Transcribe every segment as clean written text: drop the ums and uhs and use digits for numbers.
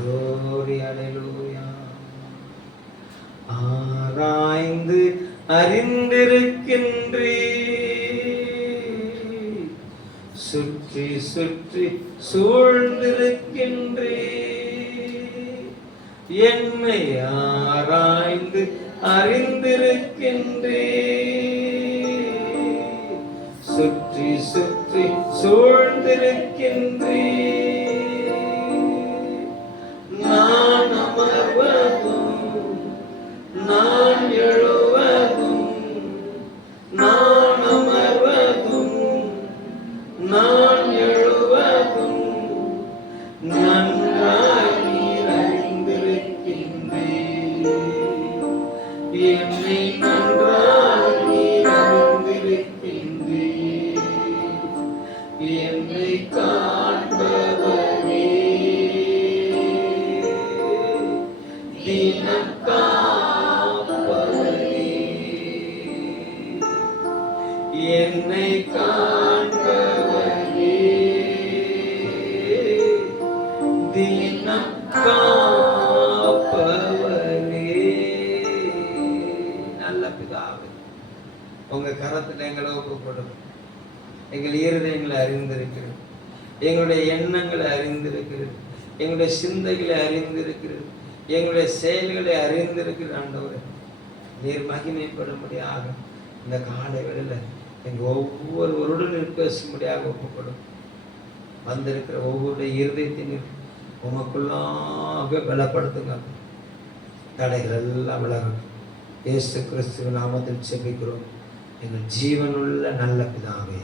glory, hallelujah. ஆராய்ந்து அறிந்திருக்கின்றே, சுற்றி சுற்றி சூழ்ந்திருக்கின்றே, என்னை ஆராய்ந்து அறிந்திருக்கின்றே, சுற்றி சுற்றி சூழ்ந்திருக்கின்றே, நான் அமர்வதும் நான் எழுவதும், நான் அமர்வதும் நான் எழுவதும் நன்றாய் நீர் அறிந்திருக்கின்றே, என்னை நன்றாய் நீர் அறிந்திருக்கின்றே, என்னை காண்பவரே, தினம் காப்பவரே, என்னை காண்பவரே, தினம் காப்பவரே. நல்ல பிதாவே, உங்க கரத்துல எங்களை ஒப்புக்கொடுங்க. எங்கள் இருதயங்களை அறிந்திருக்கிறது, எங்களுடைய எண்ணங்களை அறிந்திருக்கிறது, எங்களுடைய சிந்தைகளை அறிந்திருக்கிறது, எங்களுடைய செயல்களை அறிந்திருக்கிற ஆண்டவரே, நீர் மகிமைப்படும்படியாக இந்த காலை வேளையில் எங்க ஒவ்வொருவருடன் பேசும்படியாக ஒப்புக்கொடும். வந்திருக்கிற ஒவ்வொரு இருதயத்தின் உமக்குள்ளாக பலப்படுத்துங்க. தடைகள் எல்லாம் விலகட்டும். இயேசு கிறிஸ்துவின் நாமத்தில் செபிக்கிறோம் எங்கள் ஜீவனுள்ள நல்ல பிதாவே,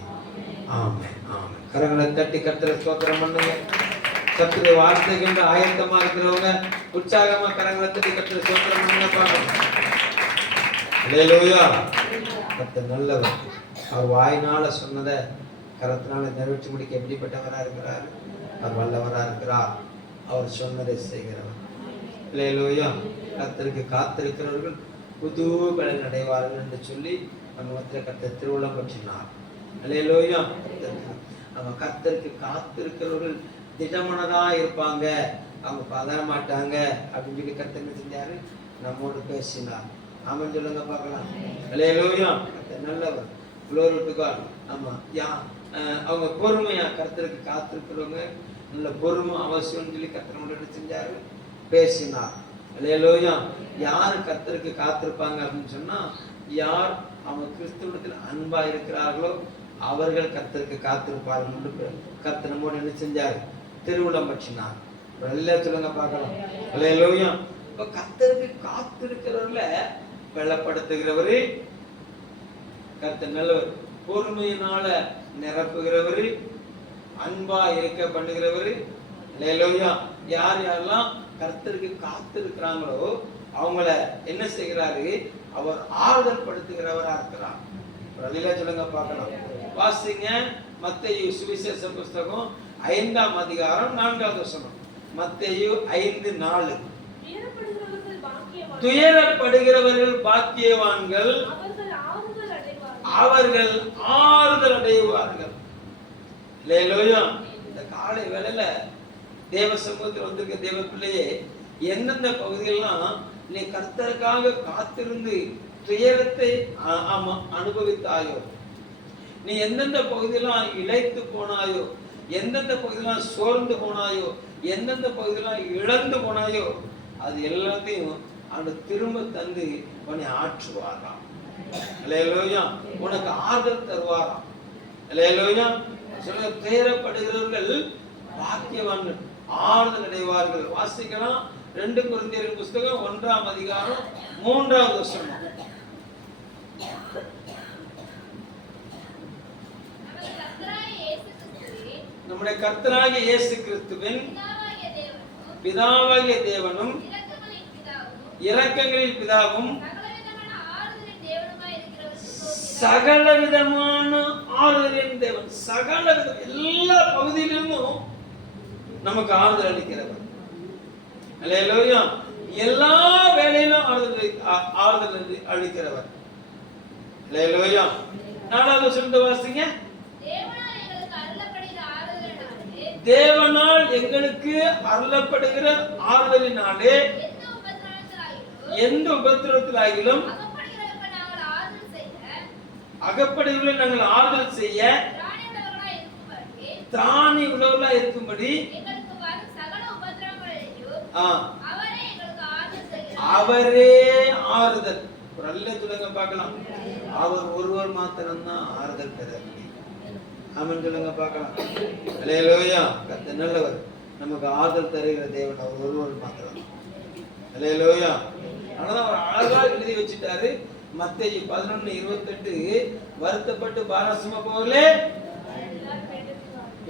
ஆமென் ஆமென். கரங்களை தட்டி கர்த்தரை ஸ்தோத்திரம் பண்ணுங்க. கர்த்தருடைய வார்த்தைக்கு ஆயத்தமா இருக்கிறவங்க உற்சாகமா கரங்களை தட்டி கர்த்தரை ஸ்தோத்திரம் பண்ணுங்க. பாருங்க, அல்லேலூயா. கர்த்தர் நல்லவர். அவர் வாயினால சொன்னதை கரத்தினால நிறைவேற்றி முடிக்க எப்படிப்பட்டவரா இருக்கிறார்? அவர் வல்லவரா இருக்கிறார். அவர் சொன்னதை செய்கிறவர். அல்லேலூயா. கர்த்தருக்கு காத்திருக்கிறவர்கள் புது பலன் அடைவார்கள் என்று சொல்லி மனத்தில் கர்த்தர் திருவுளம் பற்றினார். அல்லேலூயா. நம்ம கர்த்தருக்கு காத்திருக்கிறவர்கள் திடமனதா இருப்பாங்க, அவங்க பதற மாட்டாங்க அப்படின்னு சொல்லி கர்த்தர் என்ன செஞ்சாரு? நம்மோடு பேசினார். ஆமென் சொல்லுங்க பார்க்கலாம். அல்லேலூயா. கர்த்தர் நல்லவர். glory to God. ஆமா, அவங்க பொறுமையா கர்த்தருக்கு காத்திருக்கிறவங்க நல்ல பொறுமை அவசியம் சொல்லி கர்த்தர் என்ன செஞ்சாரு? பேசினார். அல்லேலூயா. யார் கர்த்தருக்கு காத்திருப்பாங்க அப்படின்னு சொன்னா, யார் அவங்க கிறிஸ்துவத்தில் அன்பா இருக்கிறார்களோ அவர்கள் கர்த்தருக்கு காத்திருப்பார்கள் என்று கர்த்தர் நம்மோடு என்ன செஞ்சாரு? திருவுளம் பற்றினார். எல்லாம் சொல்லுங்க பார்க்கலாம். அல்லேலூயா. இப்ப கர்த்தருக்கு காத்திருக்கிறவர்கள பலப்படுத்துகிறவரு கர்த்தர் நல்லவர். பொறுமையினால நிரப்புகிறவரு, அன்பா இருக்க பண்ணுகிறவரு. அல்லேலூயா. யார் யாரெல்லாம் கர்த்தருக்கு காத்திருக்கிறாங்களோ அவங்கள என்ன செய்கிறாரு? அவர் ஆறுதல் படுத்துகிறவரா இருக்கிறார். சொல்லுங்க பார்க்கலாம். வாசிங்க மத்தேயு சுவிசேஷ புஸ்தகம் 5ஆம் அதிகாரம் 4வது வசனம். மத்தேயு 5:4. துயரப்படுகிறவர்கள் பாக்கியவான்கள், அவர்கள் ஆறுதல் அடைவார்கள். அல்லேலூயா. இந்த காலை வேளையில தேவ சமூகத்தில் வந்திருக்க தேவ பிள்ளையே, எந்தெந்த பகுதியெல்லாம் நீ கர்த்தருக்காக காத்திருந்து துயரத்தை அனுபவித்தாயோ, நீ எந்தெந்த பகுதியெல்லாம் இழைத்து போனாயோ, எந்தெந்த பகுதியெல்லாம் சோர்ந்து போனாயோ, எந்தெந்த பகுதியெல்லாம் இழந்து போனாயோ, அது எல்லாத்தையும் அவனை திரும்ப தந்து உன்னை ஆற்றுவாராம். அல்லேலூயா. உனக்கு ஆறுதல் தருவாராம். அல்லேலூயா. சொல்ல துயரப்படுகிறவர்கள் பாக்கியவான்கள், ஆறுதல் அடைவார்கள். வாசிக்கலாம் 2 கொரிந்தியர் புஸ்தகம் 1ஆம் அதிகாரம் 3வது வசனம். நம்முடைய கர்த்தராகிய இயேசு கிறிஸ்துவின் பிதாவாகிய தேவனும் இரக்கங்களின் பிதாவும் சகல விதமான ஆறுதலின் தேவன், சகல விதம் எல்லா பகுதியிலும் நமக்கு ஆறுதல் அளிக்கிறவர். அல்லேலூயா. எல்லா வேலையிலும் ஆறுதல் அளிக்கிறவர். தேவனால் எங்களுக்கு அருளப்படுகிற ஆறுதலினாலே எந்த உபத்திரவத்திலாகிலும் அகப்படுகளை நாங்கள் ஆறுதல் செய்ய திராணி உள்ளவர்களா இருக்கும்படி அவரே ஆறுதல். ஒரு அல்ல சொல்லுங்க பார்க்கலாம். அவர் ஒருவர் மாத்திரம்தான் ஆறுதல் தர முடியும். ஆமென் சொல்லுங்க பார்க்கலாம். அல்லேலூயா. கர்த்தர் நல்லவர். நமக்கு ஆறுதல் தருகிற தேவன் அவர் ஒருவர் மாத்திரம். அல்லேலூயா. அதனால அவர் அழகா எழுதி வச்சுட்டாரு. மத்தேயு 11:28 வருத்தப்பட்டு பாரசும போகலே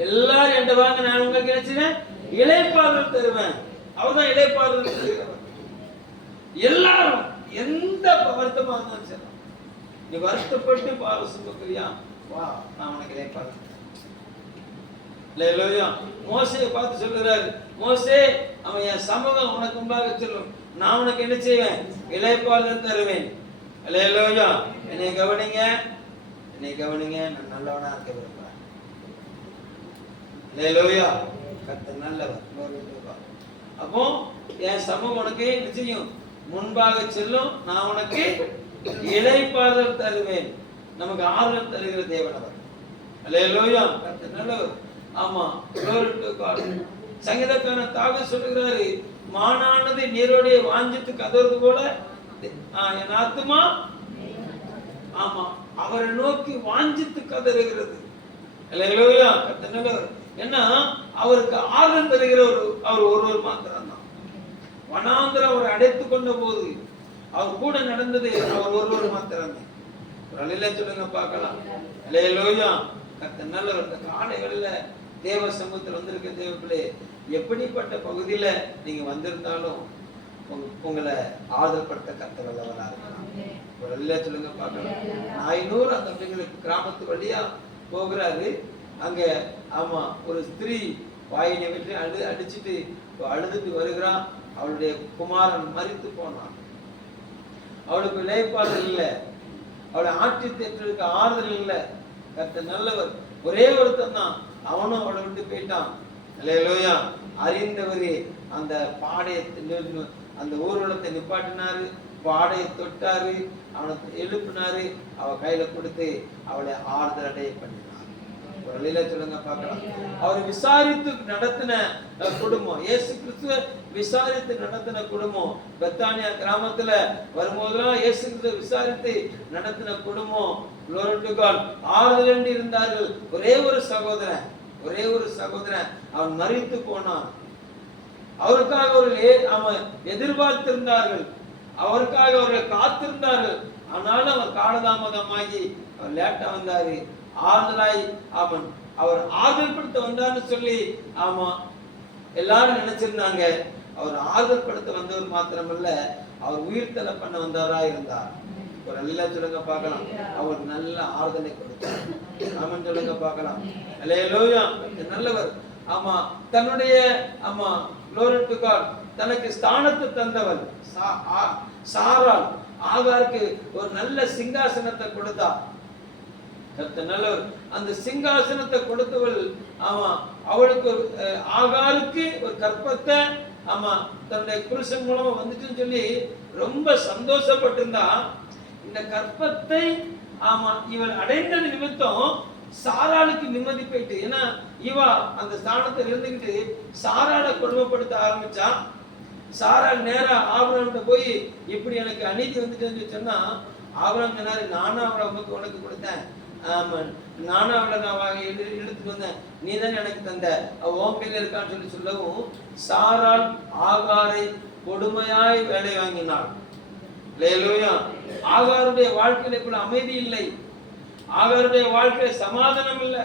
எல்லாரும் என்கிட்ட வாங்க, நான் உங்களுக்கு நினைச்சேன் இளைப்பாறுதல் தருவேன். அவர்தான் இளைப்பாறுதல் தருகிறவர். எல்லாரும் எந்த வருத்தமா இருந்தாலும் சரி, நீ வருத்தப்பட்டு பாரசுமக்கிறியா, வா நான் உனக்கு இளைப்பாறுதல். அல்லேலூயா. மோசேயை பார்த்து சொல்லுறாரு, மோசே அவன் என் சமூகம் உனக்கு முன்பாக சொல்லும், நான் உனக்கு என்ன செய்வேன், இளைப்பாறுதல் தருவேன். அல்லேலூயா. என்னை கவனிங்க, என்னை கவனிங்க, நான் நல்லவனா இருக்க விரும்புறேன். அல்லேலூயா. கர்த்தர் நல்லவர். அப்போ என் சமூகம் உனக்கு நிச்சயம் முன்பாக செல்லும், நான் உனக்கு இளைப்பாறுதல் தருவேன். நமக்கு ஆறுதல் தருகிற தேவன் அவர். அல்லேலூயா. கர்த்தர் நல்லவர். ஆமா, glory to God. சங்கீதக்காரன் தாவீது சொல்லுகிறாரு, மானானது நீரோடைய வாஞ்சித்து கதறது போல என் ஆத்துமா ஆமா அவரை நோக்கி வாஞ்சித்து கதறுகிறது. அல்லேலூயா. கர்த்தர் நல்லவர். ஏன்னா அவருக்கு ஆறுதல் தருகிற அவர் ஒருவர் மாத்திரம் தான். வனாந்திரம் அவரை அடைத்து கொண்ட போது அவர் கூட நடந்தது அவர் ஒருவர் மாத்திரம் தான். ஒரு அலையில சொல்லுங்க பார்க்கலாம். அல்லேலூயா. கர்த்தர் நல்லவர். இந்த காலைகளில தேவ சமூகத்தில் வந்திருக்க தேவர்களே, எப்படிப்பட்ட பகுதியில நீங்க வந்திருந்தாலும் உங்களை ஆதரப்படுத்த கர்த்தர் வல்லவரா இருக்கலாம். ஒரு அல்ல சொல்லுங்க பார்க்கலாம். 500 அந்த பிள்ளைங்களுக்கு கிராமத்து வழியா போகிறாரு. அங்க ஆமா ஒரு ஸ்திரீ வாயினை விட்டு அடிச்சுட்டு அழுதுட்டு வருகிறான். அவளுடைய குமாரன் மரித்து போனான். அவளுக்கு இளைப்பாறுதல் இல்லை, அவளை ஆட்சி தேற்றதுக்கு ஆறுதல் இல்லை. கர்த்தர் நல்லவர். ஒரே ஒருத்தன் தான், அவனும் அவளை விட்டு போயிட்டான். அல்லேலூயா. அறிந்தவரே அந்த பாடையை அந்த ஊர்வலத்தை நிப்பாட்டினாரு, பாடையை தொட்டாரு, அவனை எழுப்பினாரு, அவ கையில கொடுத்து அவளை ஆறுதல் அடைய பண்ணினார். ஒரு லீல சொல்லுங்க பார்க்கலாம். அவர் விசாரித்து நடத்தின குடும்பம், இயேசு கிறிஸ்துவ விசாரித்து நடத்தின குடும்பம். பெத்தானியா கிராமத்துல வரும்போதெல்லாம் இயேசு கிறிஸ்துவ விசாரித்து நடத்தின குடும்பம். glory to God. ஆறுதல் இருந்தார்கள். ஒரே ஒரு சகோதரன் அவன் மரித்து போனான். அவருக்காக அவர்கள் எதிர்பார்த்திருந்தார்கள், அவருக்காக அவர்கள் காத்திருந்தார்கள். ஆனாலும் அவர் காலதாமதமாகி அவர் லேட்டா வந்தாரு. ஆறுதலாய் அவர் ஆறுதல் படுத்த வந்தார்னு சொல்லி எல்லாரும் நினைச்சிருந்தாங்க. அவர் ஆறுதல் படுத்த வந்தவர் மாத்திரமல்ல, அவர் உயிர்த்தலை பண்ண வந்தவரா இருந்தார். ஒரு நல்ல சொல்லுங்க பார்க்கலாம். அவர் நல்ல ஆறுதலை கொடுத்தார். ஆமென் சொல்லுங்க பார்க்கலாம். அல்லேலூயா. நல்லவர். தன்னுடைய glory to God, தனக்கு ஸ்தானத்தை தந்தவள் சாராள் ஆகாருக்கு ஒரு நல்ல சிங்காசனத்தை கொடுத்தார். கர்த்தர் நல்லவர். அந்த சிங்காசனத்தை கொடுத்தவள் அவளுக்கு ஆகாருக்கு ஒரு கற்பத்தை தன்னுடைய புருஷன் மூலமா வந்துச்சுன்னு சொல்லி ரொம்ப சந்தோஷப்பட்டிருந்தா. இந்த கற்பத்தை இவள் அடைந்தது நிமித்தம் சாராளுக்கு நிம்மதி போயிட்டு. ஏன்னா இவா அந்த ஸ்தானத்தில் இருந்துகிட்டு சாராளை கொடுமைப்படுத்த ஆரம்பிச்சா. சாராள் நேரா ஆபிரகாம்கிட்ட போய் இப்படி எனக்கு அநீதி வந்துட்டு சொன்னா, ஆபிரகாம் சொன்னாரு, நானும் அவளை உனக்கு கொடுத்தேன், நானும் அவளை நான் எடுத்துட்டு வந்தேன், நீ தானே எனக்கு தந்த, உன் கையில இருக்கான்னு சொல்லி சொல்லவும் சாராள் ஆகாரை கொடுமையாய் வேலை வாங்கினாள். அல்லேலூயா. ஆகாருடைய வாழ்க்கையில கூட அமைதி இல்லை, ஆகாருடைய வாழ்க்கையில சமாதானம் இல்லை.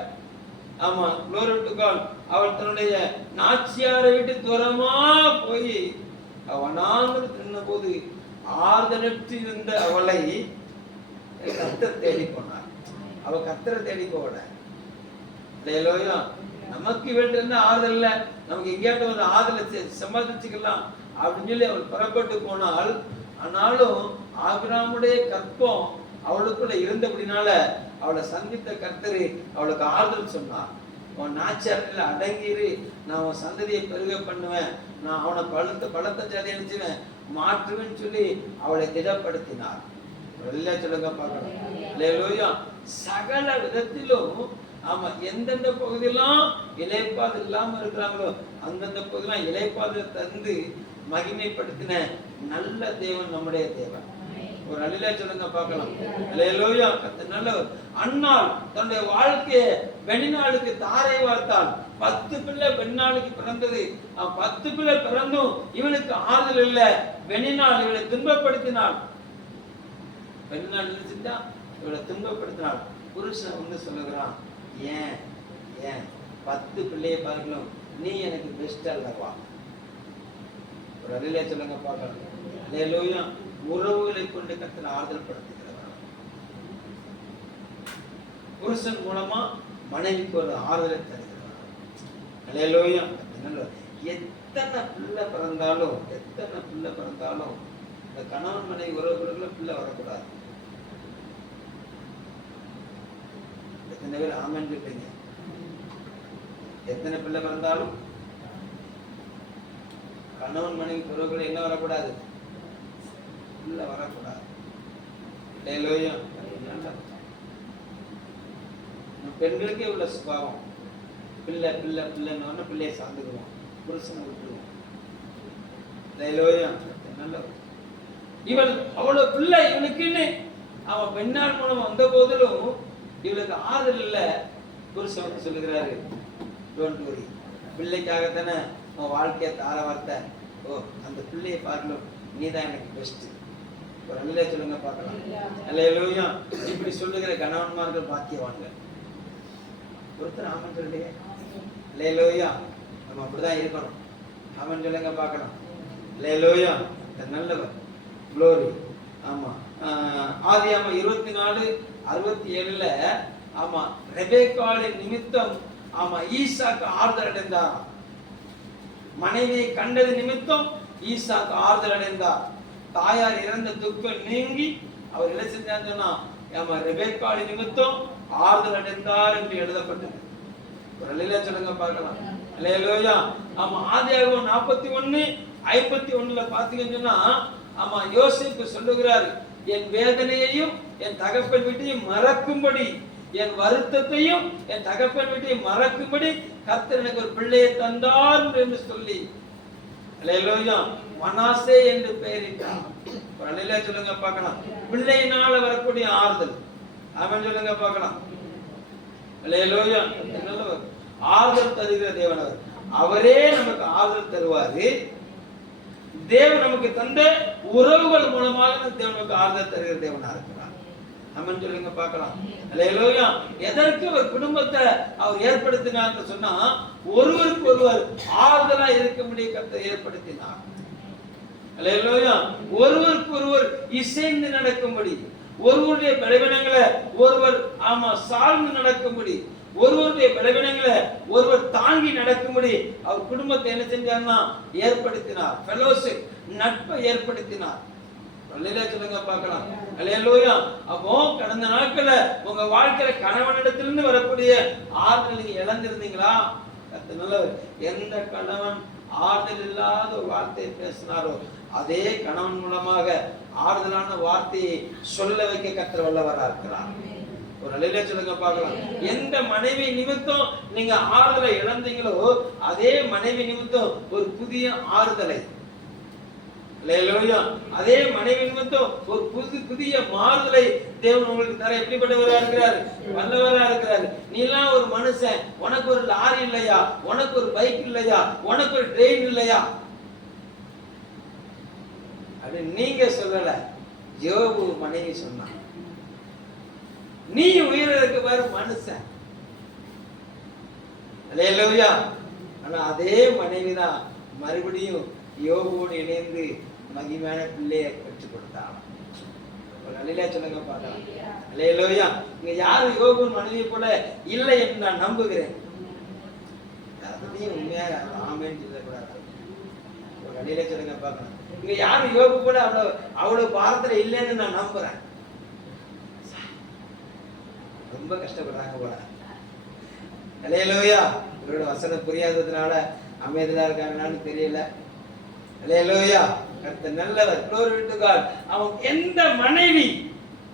glory to God. அவள் தன்னுடைய நாச்சியாரை விட்டு தூரமா போய் அவனாங்கள் தின்ன போது ஆறுதலற்று இருந்த அவளை கர்த்தர் தேடி போனார். அவ கர்த்தரை தேடி போகல. அல்லேலூயா. நமக்கு இவள்கிட்ட இருந்து ஆறுதல் இல்லை, நமக்கு எங்கேயாட்ட ஒரு ஆறுதலை சம்பாதிச்சுக்கலாம் அப்படின்னு சொல்லி அவள் புறப்பட்டு போனால், ஆனாலும் ஆபிரகாமுடைய கற்பம் அவளுக்குள்ள இருந்தபடினால அவளை சந்தித்த கர்த்தர் அவளுக்கு ஆறுதல் சொன்னார். உன் நாச்சாரில் அடங்கிரு, நான் உன் சந்ததியை பெருக பண்ணுவேன், நான் அவனை பலத்தை நினைச்சுவேன் மாற்றுவேன்னு சொல்லி அவளை திடப்படுத்தினார். சொல்லுங்க பார்க்கலாம். சகல விதத்திலும் ஆமா, எந்தெந்த பகுதியெல்லாம் இலைப்பாது இல்லாம இருக்கிறாங்களோ அந்தந்த பகுதியெல்லாம் இலைப்பாது தந்து மகிமைப்படுத்தின நல்ல தேவன் நம்முடைய தேவன். ஒரு அல்லேலூயா சொல்லுங்க பார்க்கலாம். அல்லேலூயா. கர்த்தர் நல்லவர். அன்னாள் தன்னுடைய வாழ்க்கையை பெண்ணினாளுக்கு தாரை வார்த்தாள். 10 பிள்ளை பெண்ணாளுக்கு பிறந்தது. 10 பிள்ளை பிறந்தும் இவனுக்கு ஆறுதல் இல்லை. பெண்ணினாள் இவளை துன்பப்படுத்தினாள். பெண்ணாள் நினைச்சுட்டா இவளை துன்பப்படுத்தினாள். புருஷன் வந்து சொல்லுகிறான், ஏன் ஏன் 10 பிள்ளையை பார்க்கணும், நீ எனக்கு பெஸ்ட் அல்லவா? ஒரு அல்லேலூயா சொல்லுங்க பார்க்கலாம். அல்லேலூயா. உறவுகளை கொண்டு கர்த்தர் ஆறுதல் படுத்துகிறவர். புருஷன் மூலமா மனைவிக்கு ஒரு ஆறுதலை தருகிறவர். அல்லேலூயா. எத்தனை பிள்ளை பிறந்தாலும் இந்த கணவன் மனைவி உறவுகளுக்குள்ள பிள்ளை வரக்கூடாது. எத்தனை பேர் ஆமென் சொல்றீங்க? எத்தனை பிள்ளை பிறந்தாலும் கணவன் மனைவி உறவுகள் என்ன வரக்கூடாது? பிள்ளை வரக்கூடாது. அல்லேலூயா. பெண்களுக்கே உள்ள சுபாவம், பிள்ளை பிள்ளை பிள்ளைன்னு பிள்ளையை சார்ந்துக்குவோம், புருஷனை விட்டுருவோம். அல்லேலூயா. நல்லது. இவள் அவ்வளவு பிள்ளை இவனுக்குன்னு அவன் பெண்ணால் மூலம் வந்த போதிலும் இவளுக்கு ஆறுதல் இல்லை. புருஷன் சொல்லுகிறாரு, டோன்ட் வரி, பிள்ளைக்காகத்தானே உன் வாழ்க்கையை தார வார்த்தை. ஓ, அந்த பிள்ளையை பார்க்கணும், நீதான் எனக்கு பெஸ்ட். ஒரு அல்லேலூயா சொல்லுங்க பார்க்கலாம். அல்லேலூயா. இப்படி சொல்லுகிற கணவன்மார்கள் பாக்கியவான்கள். ஒருத்தர் ஆமன் சொல்லுங்க. அல்லேலூயா. நம்ம அப்படிதான் இருக்கணும். ஆமன் சொல்லுங்க பார்க்கலாம். அல்லேலூயா. நல்லவர். குளோரி. ஆமா. ஆதியாகமம் 24:67 ஆமா, ரெபெக்காளின் நிமித்தம் ஆமா ஈசாக்கு ஆறுதல் அடைந்தார். மனைவியை கண்டது நிமித்தம் ஈசாக்கு ஆறுதல் அடைந்தார். தாயார் இறந்த துக்கம் நீங்கி அவர் என்ன செஞ்சான்னு சொன்னா, ஆமா, ரெபெக்காளின் நிமித்தம் ஆறுதல் அடைந்தார் என்று எழுதப்பட்டது. ஒரு அல்லேலூயா சொல்லுங்க பார்க்கலாம். அல்லேலூயா. ஆமா, ஆதியாகமம் 41:51 பாத்தீங்கன்னு சொன்னா, ஆமா, யோசேப்பு சொல்லுகிறார், என் வேதனையையும் என் தகப்பன் வீட்டையும் மறக்கும்படி, என் வருத்தத்தையும் என் தகப்பன் வீட்டையும் மறக்கும்படி கர்த்தர் எனக்கு ஒரு பிள்ளையை தந்தார் என்று சொல்லி அல்லேலூயா மனாசே என்று பெயரிட்டார். ஒரு அல்லேலூயா சொல்லுங்க பார்க்கலாம். பிள்ளையினால வரக்கூடிய ஆறுதல். ஆமென் சொல்லுங்க பார்க்கலாம். அல்லேலூயா. நல்லவர். ஆறுதல் தருகிற தேவன் அவர். அவரே நமக்கு ஆறுதல் தருவாரு. தேவன் நமக்கு தந்த உறவுகள் மூலமாக தேவன் நமக்கு ஆறுதல் தருகிற தேவனா இருக்கிறார். ஆமென் சொல்லுங்க பார்க்கலாம். அல்லேலூயா. எதற்கு ஒரு குடும்பத்தை அவர் ஏற்படுத்தினார் சொன்னா, ஒருவருக்கு ஒருவர் ஆறுதலா இருக்கும்படி கர்த்தர் ஏற்படுத்தினார். அல்லேலூயா. ஒருவருக்கு ஒருவர் இசைந்து நடக்கும்படி, ஒருவருடைய பலவீனங்களை ஒருவர் ஆமா சார்ந்து நடக்கும்படி, ஒருவருடைய பலவீனங்களை ஒருவர் தாங்கி நடக்கும்படி அவர் குடும்பத்தை என்ன செஞ்சார்னா ஏற்படுத்தினார். ஃபெலோஷிப், நட்பை ஏற்படுத்தினார். அல்லேலூயா சொல்லுங்க பார்க்கலாம். அல்லேலூயா. அப்போ கடந்த நாட்கள்ல உங்க வாழ்க்கையில கணவனிடத்திலிருந்து வரக்கூடிய ஆறுதல் நீங்க இழந்திருந்தீங்களா? நல்லவர். எந்த கணவன் ஆறுதல் இல்லாத ஒரு வார்த்தையை பேசினாரோ அதே கணவன் மூலமாக ஆறுதலான வார்த்தையை சொல்ல வைக்க கர்த்தர் வல்லவரா இருக்கிறார். ஒரு அல்லேலூயா சொல்லுங்க பார்க்கலாம். எந்த மனைவி நிமித்தம் நீங்க ஆறுதலை இழந்தீங்களோ அதே மனைவி நிமித்தம் ஒரு புதிய ஆறுதலை, அல்லேலூயா, அதே மனைவி நிமித்தம் ஒரு புதிய மாறுதலை தேவன் உங்களுக்கு தர எப்படிப்பட்டவரா இருக்கிறார்? வல்லவரா இருக்கிறார். நீ எல்லாம் ஒரு மனுஷன், உனக்கு ஒரு லாரி இல்லையா, உனக்கு ஒரு பைக் இல்லையா, உனக்கு ஒரு ட்ரெயின் இல்லையா அப்படி நீங்க சொல்லல, யோபு மனைவி சொன்னான். நீ உயிரிழக்க பாரு மனுஷன். அல்லேலூயா. ஆனா அதே மனைவிதான் மறுபடியும் யோபுவோடு இணைந்து மகிமையான பிள்ளையை பெற்றுக் கொடுத்தாங்க. அல்லேலூயா சொல்லுங்க பார்க்கலாம். அல்லேலூயா. இங்க யாரும் யோபு மனைவி போல இல்லை என்று நான் நம்புகிறேன். அதையும் உண்மையாக ஆமென் சொல்லக்கூடாது. ஒரு அல்லேலூயா சொல்லுங்க பார்க்கலாம். இங்க யாரும் யோபு போல அவ்வளவு பாரத்துல இல்லைன்னு நான் நம்புறேன். ரொம்ப கஷ்டப்படுறாங்க போல. அல்லேலூயா. இவரோட வசனம் புரியாததுனால அமைதியா இருக்காங்கன்னு தெரியல. அல்லேலூயா. கர்த்தர் நல்லவர். glory to God. அவன் எந்த மனைவி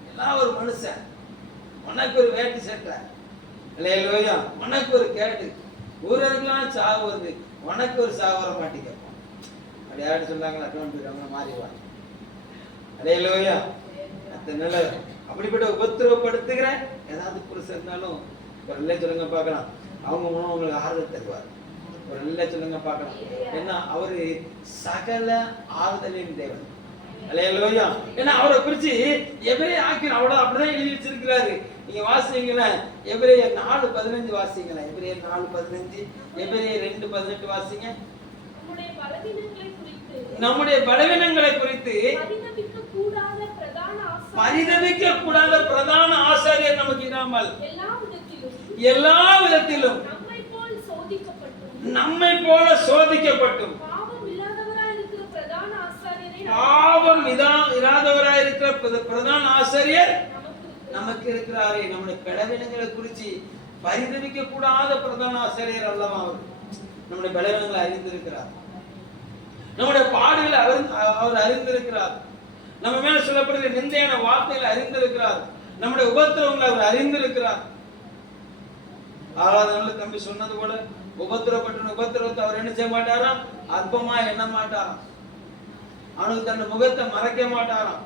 எல்லாம் ஒரு மனுஷன், உனக்கு ஒரு வேட்டி சட்டை, அல்லேலூயா, உனக்கு ஒரு கேடு, ஊரெல்லாம் சாவு வருது, உனக்கு ஒரு சாவு வர மாட்டேங்க. அப்படி யாரு சொன்னாங்களா அவங்க மாறிடுவாங்க. அல்லேலூயா. கர்த்தர் நல்லவர். அப்படிப்பட்ட உபத்திரவப்படுத்துகிற ஏதாவது புருஷன் இருந்தாலும் ஒரு இல்லை சொல்லுங்க பார்க்கலாம். அவங்க மூலம் உங்களுக்கு ஆறுதல் தருவார். ஒரு இல்லை சொல்லுங்க பார்க்கலாம். ஏன்னா அவரு சகல ஆறுதலின் தேவன். அல்லேலூயா. ஏன்னா அவரை குறிச்சு எபிரேயர் ஆக்கி அவ்வளவு அப்படிதான் எழுதி வச்சிருக்கிறாரு. நீங்க வாசிங்களா, எபிரேயர் 4:15 வாசிங்களா. எபிரேயர் 4:15, எபிரேயர் 2:18 வாசிங்க. நம்முடைய பலவீனங்களை குறித்து பரிதபிக்க கூடாத பிரதான ஆசாரியர் நமக்கு இராமல் எல்லா விதத்திலும் நம்மை போல சோதிக்கப்பட்டும் பாவம் இராதவராய் இருக்கிற பிரதான ஆசாரியர் நமக்கு இருக்கிறாரே. நம்முடைய பலவீனங்களை குறித்து பரிதபிக்க கூடாத பிரதான ஆசாரியர் அல்லவா அவர். நம்முடைய பலவீனங்களை அறிந்திருக்கிறார், நம்முடைய பாடுகளை அவர் அறிந்திருக்கிறார், நம்ம மேல சொல்லப்படுகிற நிந்தையான வார்த்தைகளை அறிந்திருக்கிறார், நம்முடைய உபத்திரவங்களை அவர் அறிந்திருக்கிறார். ஆராதனை தம்பி சொன்னது போல உபத்திரப்பட்ட உபத்திரவத்தை அவர் என்ன செய்ய மாட்டாராம், அற்பமா எண்ண மாட்டாராம், அவனுக்கு தன் முகத்தை மறைக்க மாட்டாராம்,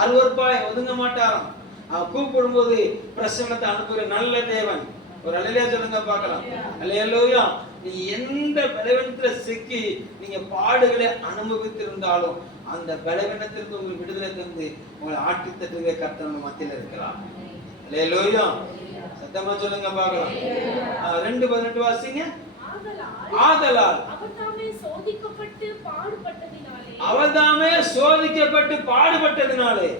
அருவருப்பாய் ஒதுங்க மாட்டாராம். அவன் கூப்பிடும் போது பிரசன்னத்தை அனுப்புகிற நல்ல தேவன். ஒரு அல்லேலூயா சொல்லுங்க பார்க்கலாம். அல்லேலூயா. நீ எந்த பலவீனத்துல சிக்கி நீங்க பாடுகளை அனுபவித்திருந்தாலும் அந்த பலவீனத்திற்கு உங்களுக்கு விடுதலை தந்து உங்களை ஆட்டி தட்டுகிற கர்த்தர் நம்ம மத்தியில் இருக்கிறார். அல்லேலூயா. சத்தமா சொல்லுங்க பார்க்கலாம். 2:18 வாசிங்க. ஆதலால் அவர்தாமே சோதிக்கப்பட்டு பாடுபட்டதினாலே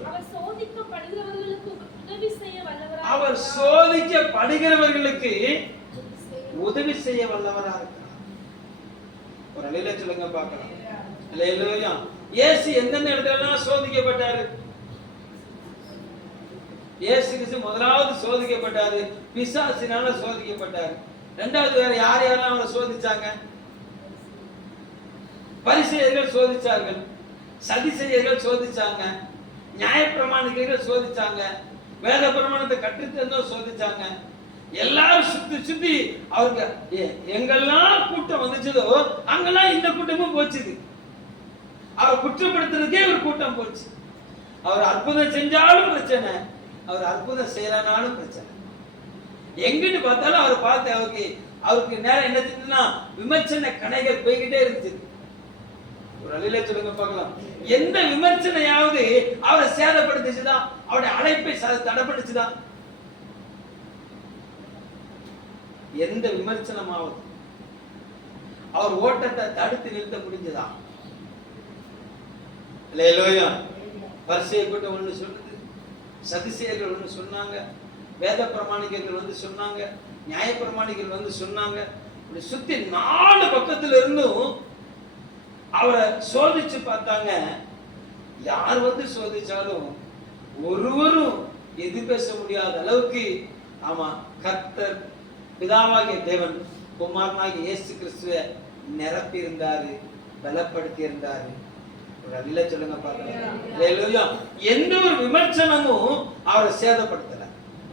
அவர் சோதிக்கப்படுகிறவர்களுக்கு உதவி செய்ய வல்லவராக இருக்கிறார். ஒரு அல்லேலூயா சொல்லுங்க பார்க்கலாம். அல்லேலூயா. இயேசு எந்தெந்த இடத்துல சோதிக்கப்பட்டாரு? இயேசு கிறிஸ்து முதலாவது சோதிக்கப்பட்டாரு, பிசாசினால சோதிக்கப்பட்டாரு. இரண்டாவது வேற யார் யாரெல்லாம் அவரை சோதிச்சாங்க? பரிசேயர்கள் சோதிச்சார்கள், சதிசேயர்கள் சோதிச்சாங்க, நியாயப்பிரமாணிகர்கள் சோதிச்சாங்க, வேத பிரமாணத்தை கற்றுத்தந்தோர் சோதிச்சாங்க. எல்லாரும் சுத்தி அவருக்கு எங்கெல்லாம் கூட்டம் வந்துச்சதோ அங்கெல்லாம் இந்த கூட்டமும் போச்சுது. அவர் குற்றப்படுத்துறதுக்கே ஒரு கூட்டம் போச்சு. அவர் அற்புதம் செஞ்சாலும் பிரச்சனை, அவர் அற்புதம் செய்யறனாலும் பிரச்சனை. எங்கிட்டு பார்த்தாலும் அவர் பார்த்து அவருக்கு நேரம் என்ன செஞ்சுன்னா விமர்சன கணைகள் போய்கிட்டே இருந்துச்சு. ஒரு அல்லேலூயா சொல்லுங்க பார்க்கலாம். எந்த விமர்சனையாவது அவரை சேதப்படுத்துச்சுதான், அவருடைய அழைப்பை தடைப்படுச்சுதான். எந்த விமர்சனமாவது அவர் ஓட்டத்தை தடுத்து நிறுத்த முடிஞ்சதா? அல்லேலூயா. பரிசேய கூட்டம் ஒன்று சொன்னது, சதிசேயர்கள் ஒன்று சொன்னாங்க, வேத பிரமாணிகர்கள் வந்து சொன்னாங்க, நியாய பிரமாணிகள் வந்து சொன்னாங்க. சுத்தி 4 பக்கத்துல இருந்தும் அவரை சோதிச்சு பார்த்தாங்க. யார் வந்து சோதிச்சாலும் ஒருவரும் எது பேச முடியாத அளவுக்கு ஆமா கர்த்தர் பிதாவாகிய தேவன் குமாரனாகிய இயேசு கிறிஸ்துவை நிரப்பி இருந்தாரு, பலப்படுத்தி இருந்தாரு. ஒரு அல்லேலூயா சொல்லுங்க பார்க்கலாம். அல்லேலூயா. எந்த ஒரு விமர்சனமும் அவரை சேதப்படுத்தல,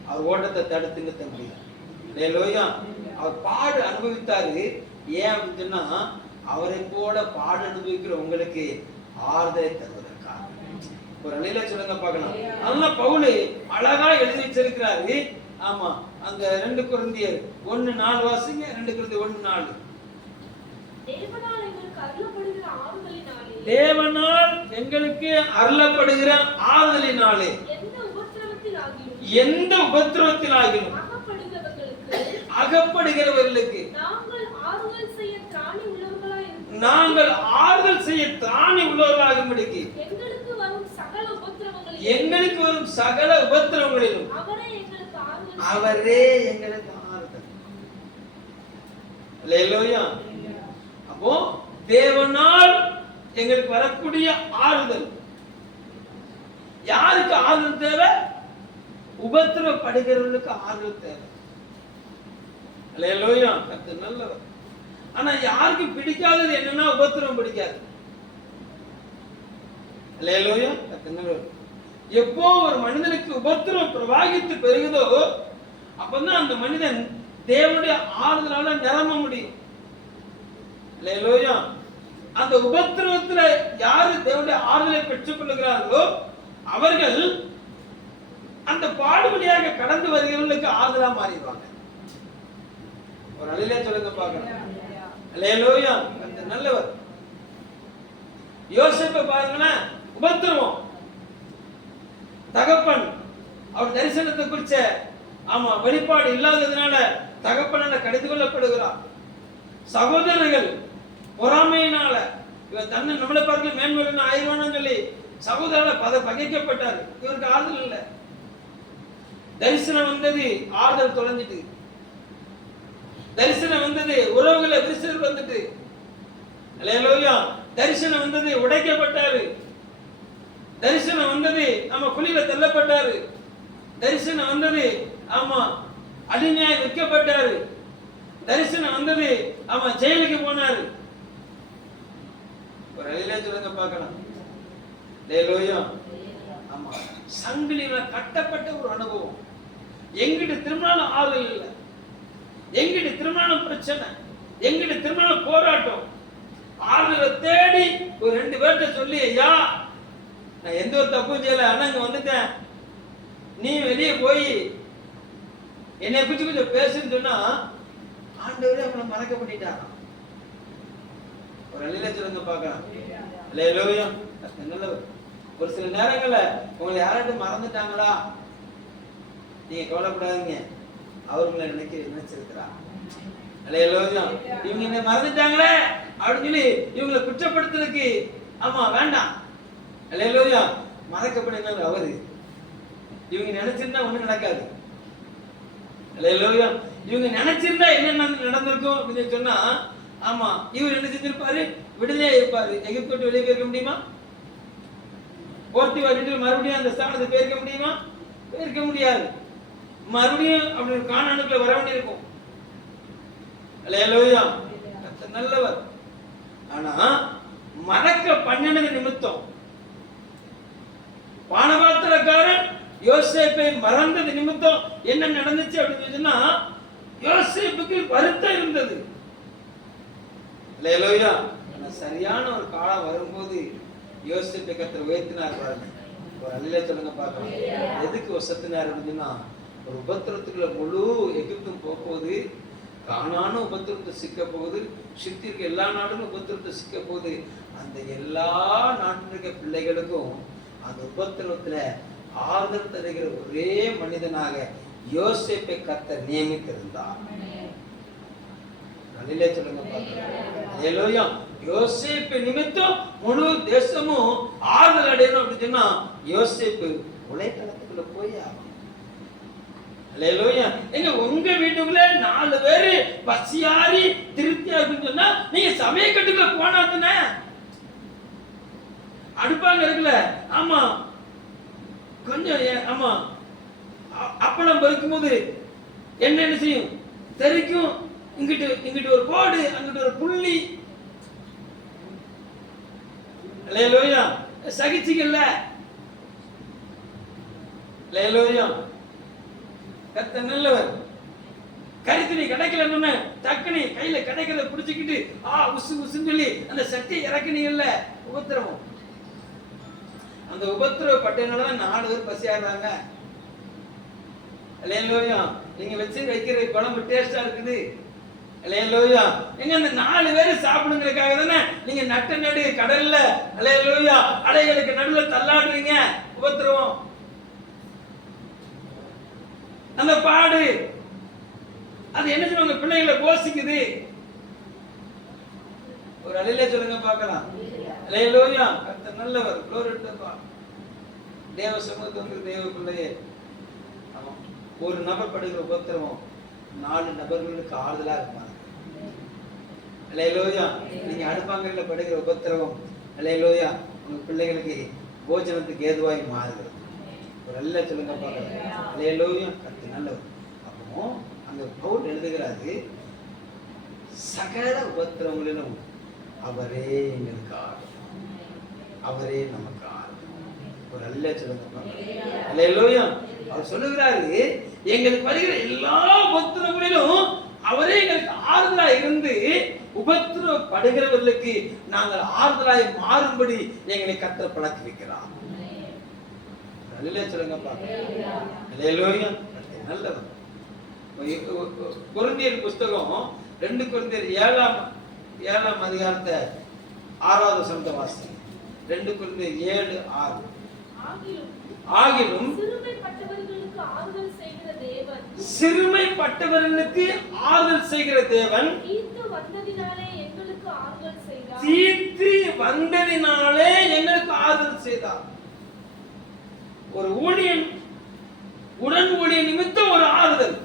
அவர் ஓட்டத்தை தடுத்து நிறுத்த முடியல. அல்லேலூயா. அவர் பாடு அனுபவித்தாரு. ஏன் அப்படின்னு சொன்னா அவரை போல பாடு அனுபவிக்கிற உங்களுக்கு ஆறுதலை தருவதற்காக. ஒரு அல்லேலூயா சொல்லுங்க பார்க்கலாம். அதனால பவுல் அழகா எழுதி வச்சிருக்கிறாரு. ஆமா, அந்த 2 கொரிந்தியர் 1:4 வாசிங்க. 2 கொரிந்தியர் 1:4. தேவனால் எங்களுக்கு அருளப்படுகிற ஆறுதலினாலே எந்த உபத்திரவத்திலாகிலும் அகப்படுகிறவர்களுக்கு நாங்கள் ஆறுதல் செய்ய திராணி உள்ளவர்களாகும்படிக்கு எங்களுக்கு வரும் சகல உபத்திரவங்களிலும் அவரே எங்களுக்கு ஆறுதல். அல்லேலூயா. அப்போ தேவனால் எங்களுக்கு வரக்கூடிய ஆறுதல். யாருக்கு ஆறுதல் தேவை? உபத்திரவப்படுகிறவர்களுக்கு ஆறுதல் தேவை. அல்லேலூயா. கர்த்தர் நல்லவர். ஆனா யாருக்கு பிடிக்காதது என்னன்னா உபத்திரவம் பிடிக்காது. அல்லேலூயா. கர்த்தர் நல்லவர். எப்போ ஒரு மனிதனுக்கு உபத்திரவம் பிரவாகித்து பெருகுதோ அப்பதான் அந்த மனிதன் தேவனுடைய ஆறுதலால நிரம்ப முடியும். அல்லேலூயா. அந்த உபத்திரவத்துல யாரு தேவனுடைய ஆறுதலை பெற்றுக் கொள்ளுகிறார்களோ அவர்கள் அந்த பாடுபடியாக கடந்து வருகிறவர்களுக்கு ஆறுதலா மாறிடுவாங்க. ஒரு அழிலே சொல்லுங்க பார்க்கலாம். அல்லேலூயா. கர்த்தர் நல்லவர். யோசேப்பை பாருங்களேன், உபத்திரவம். தகப்பன் அவர் தரிசனத்தை குறிச்ச வெளிப்பாடு இல்லாததுனால தகப்பனால கடிந்து கொள்ளப்படுகிறார். சகோதரர்கள் பொறாமையினால இவர் தன்னை நம்மளை பார்க்க மேன்மையான ஆயிரவானு சொல்லி சகோதரால பகைக்கப்பட்டார். இவருக்கு ஆறுதல் இல்லை. தரிசனம் வந்தது, ஆறுதல் தொலைஞ்சிட்டு. தரிசனம் வந்தது, உறவுகளை விரிசல் வந்துட்டு. அல்லேலூயா. தரிசனம் வந்தது, உடைக்கப்பட்டாரு. தரிசனம் வந்தது, நம்ம குழியில தள்ளப்பட்டாரு. தரிசனம் வந்தது, அடிமையாய் விற்கப்பட்டாரு. தரிசனம் வந்தது, ஜெயிலுக்கு போனாரு. ஒரு அழிலே சொல்லுங்க பார்க்கலாம். அல்லேலூயா. சங்கிலியில கட்டப்பட்ட ஒரு அனுபவம். எங்கிட்ட திரும்பினாலும் ஆறுதல் இல்லை, எங்கிட்ட திரும்பினாலும் பிரச்சனை, எங்கிட்ட திரும்பினாலும் போராட்டம். ஆறுதலை தேடி ஒரு 2 பேர்கிட்ட சொல்லி, ஐயா நான் எந்த ஒரு தப்பும் செய்யல, ஆனா இங்க வந்துட்டேன், நீ வெளியே போய் என்னை பிடிச்சி கொஞ்சம் பேசுன்னு சொன்னா ஆண்டவரே அவனை மறக்க பண்ணிட்டாராம். ஒரு அழில சொல்லுங்க பார்க்கலாம். அல்லேலூயா. நல்லவர். ஒரு சில நேரங்கள்ல உங்களை யாராட்டும் மறந்துட்டாங்களா, நீங்க கவலைப்படாதீங்க, அவர்களை நினைச்சிருக்கிறார். அல்லேலூயா. இவங்க என்ன மறந்துட்டாங்களே அப்படின்னு சொல்லி இவங்களை குற்றப்படுத்துறதுக்கு வேண்டாம். அல்லேலூயா. மறக்கப்படுங்க அவரு. இவங்க நினைச்சிருந்தா ஒண்ணும் நடக்காது. அல்லேலூயா. இவங்க நினைச்சிருந்தா என்ன நடந்திருக்கும் அப்படின்னு சொன்னா, இவர் என்ன செஞ்சிருப்பாரு, விடுதலையா இருப்பாரு. எகிப்து விட்டு வெளியே போயிருக்க முடியுமா? போர்த்தி வரிட்டு மறுபடியும் அந்த ஸ்தானத்தை போயிருக்க முடியுமா? போயிருக்க முடியாது. மறுபடியும் அப்படி கானானுக்குள்ள வர வேண்டியிருக்கும். அல்லேலூயா. கர்த்தர் நல்லவர். ஆனா மறக்க பண்ணினது நிமித்தம் பானபாத்திரக்காரன் யோசேப்பை மறந்தது நிமித்தம் என்ன நடந்துச்சு அப்படின்னு சொன்னா, யோசேப்புக்கு வருத்தம் இருந்தது. அல்லேலூயா. சரியான ஒரு காலம் வரும்போது யோசேப்பை கர்த்தர் உயர்த்தினார் பாருங்க. ஒரு அல்லேலூயா சொல்லுங்க பார்க்கலாம். எதுக்கு வசத்தினார் அப்படின்னா, ஒரு உபத்திரத்துக்குள்ள முழு எகிப்தும் போகுது, கானானும் உபத்திரத்தை சிக்க போகுது, சுத்தி இருக்க எல்லா நாடும் உபத்திரத்தை சிக்க போகுது. அந்த எல்லா நாட்டில் இருக்க பிள்ளைகளுக்கும் அந்த உபத்திரத்துல ஆறுதல் தருகிற ஒரே மனிதனாக யோசேப்பை கர்த்தர் நியமித்திருந்தார். அல்லேலூயா சொல்லுங்க பார்க்கலாம். யோசேப்பு நிமித்தம் முழு தேசமும் ஆறுதல் அடையணும் அப்படின்னு சொன்னா யோசேப்பு உழைக்களத்துக்குள்ள போய் ஆகும். அல்லேலூயா. எங்க உங்க வீட்டுக்குள்ள 4 பேரு பசியாரி திருப்தியா இருக்குன்னு சொன்னா நீங்க சமயக்கட்டுக்குள்ள போனா தானே. அடுப்பாங்க இருக்குல்ல, கொஞ்சம் அப்பளம் பறிக்கும் போது என்ன செய்யும், தெரிக்கும். இங்கிட்டு ஒரு கோடு, அங்கிட்டு ஒரு புள்ளி. அல்லேலூயா. சகிச்சிக்கல. அல்லேலூயா. கர்த்தர் நல்லவர். கரித்துணி கிடைக்கலன்னு டக்குனி கையில கிடைக்கிறத பிடிச்சிக்கிட்டு உசு உசுன்னு சொல்லி அந்த சட்டியை இறக்குனீங்கல்ல, உபத்திரவம். அந்த உபத்திரவப்பட்டனாலதான் 4 பேர் பசியாடுறாங்க. அல்லேலூயா. நீங்க வச்சு வைக்கிற குழம்பு டேஸ்டா இருக்குது. அல்லேலூயா. எங்க அந்த 4 பேர் சாப்பிடுங்கிறதுக்காக தானே நீங்க நட்ட நடு கடல்ல அல்லேலூயா அலைகளுக்கு நடுவுல தள்ளாடுறீங்க. உபத்திரவம், அந்த பாடு, அது என்ன சொல்லுவாங்க, பிள்ளைகளை போஷிக்குது. ஒரு அலையில சொல்லுங்க பார்க்கலாம். அல்லேலூயா. கர்த்தர் நல்லவர். glory to God. தேவ சமூகத்துக்கு தேவ பிள்ளையே, ஒரு நபர் படுகிற உபத்திரவம் 4 நபர்களுக்கு ஆறுதலா இருப்பாங்க. அல்லேலூயா. நீங்க அடுப்பாங்கல்ல படுகிற உபத்திரவம் அல்லேலூயா உங்க பிள்ளைகளுக்கு போஜனத்துக்கு ஏதுவாய் மாறுகிறது. ஒரு அல்ல சொல்லுங்க பார்க்கலாம். அல்லேலூயா. கர்த்தர் நல்லவர். அப்போ அங்க பவுல் எழுதுகிறாரு, சகல உபத்திரங்களிலும் அவரே எங்களுக்கு ஆறுதல், அவரே நமக்கு ஆறுதல். ஒரு அல்ல சொல்லுங்க. அல்லேலூயா. அவர் சொல்லுகிறாரு, எங்களுக்கு வருகிற எல்லா உபத்திரங்களிலும் அவரே எங்களுக்கு ஆறுதலா இருந்து உபத்திரப்படுகிறவர்களுக்கு நாங்கள் ஆறுதலாய் மாறும்படி எங்களை கர்த்தர் பழக்கி வைக்கிறார். சொல்லுங்கப்பா. நல்லவர். கொரிந்தியர் புஸ்தகம் 2 கொரிந்தியர் 7ஆம் அதிகாரத்தை 6வது வசனத்தை வாசிங்க. 2 கொரிந்தியர் 7:6. ஆகிலும் சிறுமைப்பட்டவர்களுக்கு ஆறுதல் செய்கிற தேவன் தீத்து வந்ததினாலே எங்களுக்கு ஆறுதல் செய்தார். ஒரு ஊழியன் உடன் ஊழிய நிமித்தம் ஒரு ஆறுதல்.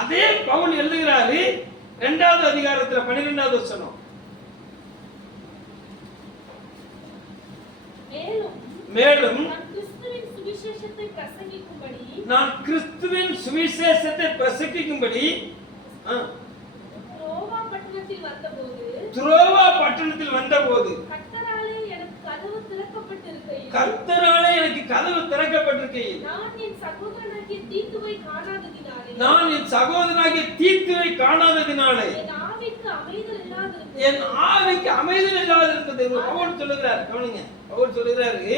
அதே பவுல் எழுதுகிறாரு 2வது அதிகாரத்துல 12வது வசனம். மேலும் நான் கிறிஸ்துவின் சுவிசேஷத்தை பிரசங்கிக்கும்படி துரோவா பட்டணத்தில் வந்தபோது கர்த்தராலே எனக்கு கதவு திறக்கப்பட்டிருக்கையில் நான் என் சகோதரனாகிய தீத்துவை காணாததினாலே என் ஆவிக்கு அமைதல் இல்லாதிருந்தது. பவுல் சொல்லுகிறார், கவனிங்க. பவுல் சொல்லுகிறாரு,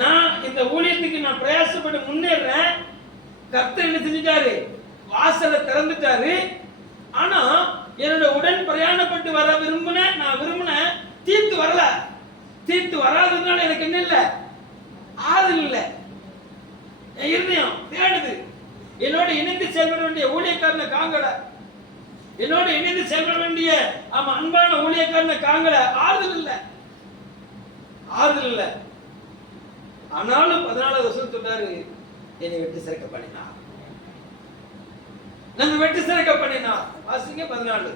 நான் இந்த ஊழியத்துக்கு நான் பிரயாசப்பட்டு முன்னேறேன். கர்த்தர் என்ன செஞ்சிட்டாரு? வாசலை திறந்துட்டாரு. ஆனா என்னோட உடன் பிரயாணப்பட்டு வர நான் விரும்பின தீத்து வரல. தீத்து வராததுனால எனக்கு என்ன இல்ல? ஆறுதல் இல்ல. என் இருதயம் தேடுது. என்னோட இணைந்து செயல்பட வேண்டிய ஊழியக்காரனை காங்கல. என்னோட இணைந்து செயல்பட வேண்டிய அன்பான ஊழியக்காரனை காங்கல. ஆறுதல் இல்ல, ஆறுதல் இல்ல. ஆனாலும் 14வது வசனம் சொல்றாரு, என்னை வெட்டி சிறக்க பண்ணினார். நம்ம வெட்டி சிறக்க பண்ணினார். வாசிங்க 14.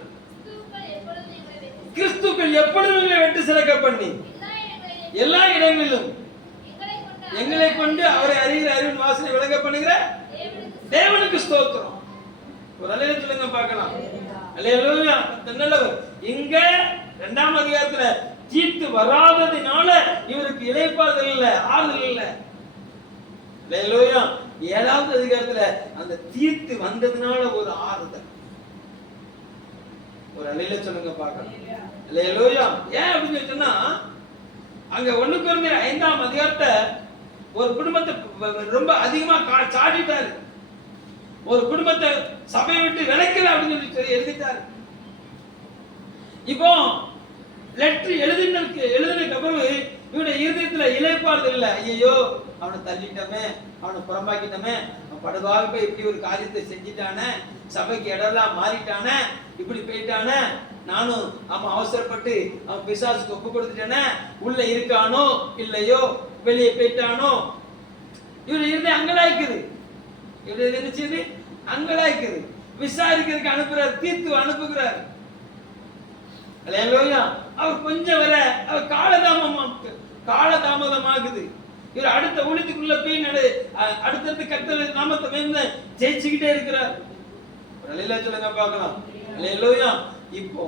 கிறிஸ்துக்கள் எப்பொழுதும் எங்களை வெட்டி சிறக்க பண்ணி எல்லா இடங்களிலும் எங்களை கொண்டு அவரை அறிகிற அறிவின் வாசனை விளங்க பண்ணுகிற தேவனுக்கு ஸ்தோத்திரம். ஒரு அல்லேலூயா சொல்லுங்க பார்க்கலாம். அல்லேலூயா. நல்லவர். இங்க 2ஆம் அதிகாரத்துல தீத்து வராததினால இவருக்கு இளைப்பாறுதல் இல்ல, ஆறுதல் இல்ல. அல்லேலூயா. 7வது அதிகாரத்துல அந்த தீத்து வந்ததுனால ஒரு ஆறுதல். ஒரு அல்லேலூயா சொல்லுங்க பார்க்கலாம். அல்லேலூயா. ஏன் அப்படின்னு சொன்னா, அங்க 1 கொரிந்தியர் 5ஆம் அதிகாரத்தை ஒரு குடும்பத்தை ரொம்ப அதிகமா சாடிட்டாரு. ஒரு குடும்பத்தை சபையை விட்டு விலக்கல அப்படின்னு சொல்லி எழுதிட்டாரு. இப்போ லெட்டர் எழுதினதுக்கு அப்புறம் இவருடைய இருதயத்துல இளைப்பாறுதல் இல்ல. ஐயோ, அவனை தள்ளிட்டமே, அவனை புறம்பாக்கிட்டமே, அவன் படுவாக போய் இப்படி ஒரு காரியத்தை செஞ்சிட்டானே, சபைக்கு இடம்லாம் மாறிட்டானே, இப்படி போயிட்டானே, நானும் அவன் அவசரப்பட்டு அவன் பிசாசுக்கு ஒப்பு கொடுத்துட்டானே, உள்ள இருக்கானோ இல்லையோ, வெளியே போயிட்டானோ. இவரு இருதயம் அங்கலாய்க்குது. இவரு என்ன செய்யுது? அங்கலாய்க்குது. விசாரிக்கிறதுக்கு அனுப்புறாரு, தீத்து அனுப்புகிறார். அல்லேலூயா. அவர் கொஞ்சம் வர அவர் காலதாமதமாகுது. இவர் அடுத்த ஊழியத்துக்குள்ள போய் அடுத்தடுத்து கர்த்தர் நாமத்தை வேண்ட ஜெயிச்சுக்கிட்டே இருக்கிறார். அல்லேலூயா சொல்லுங்க பார்க்கலாம். அல்லேலூயா. இப்போ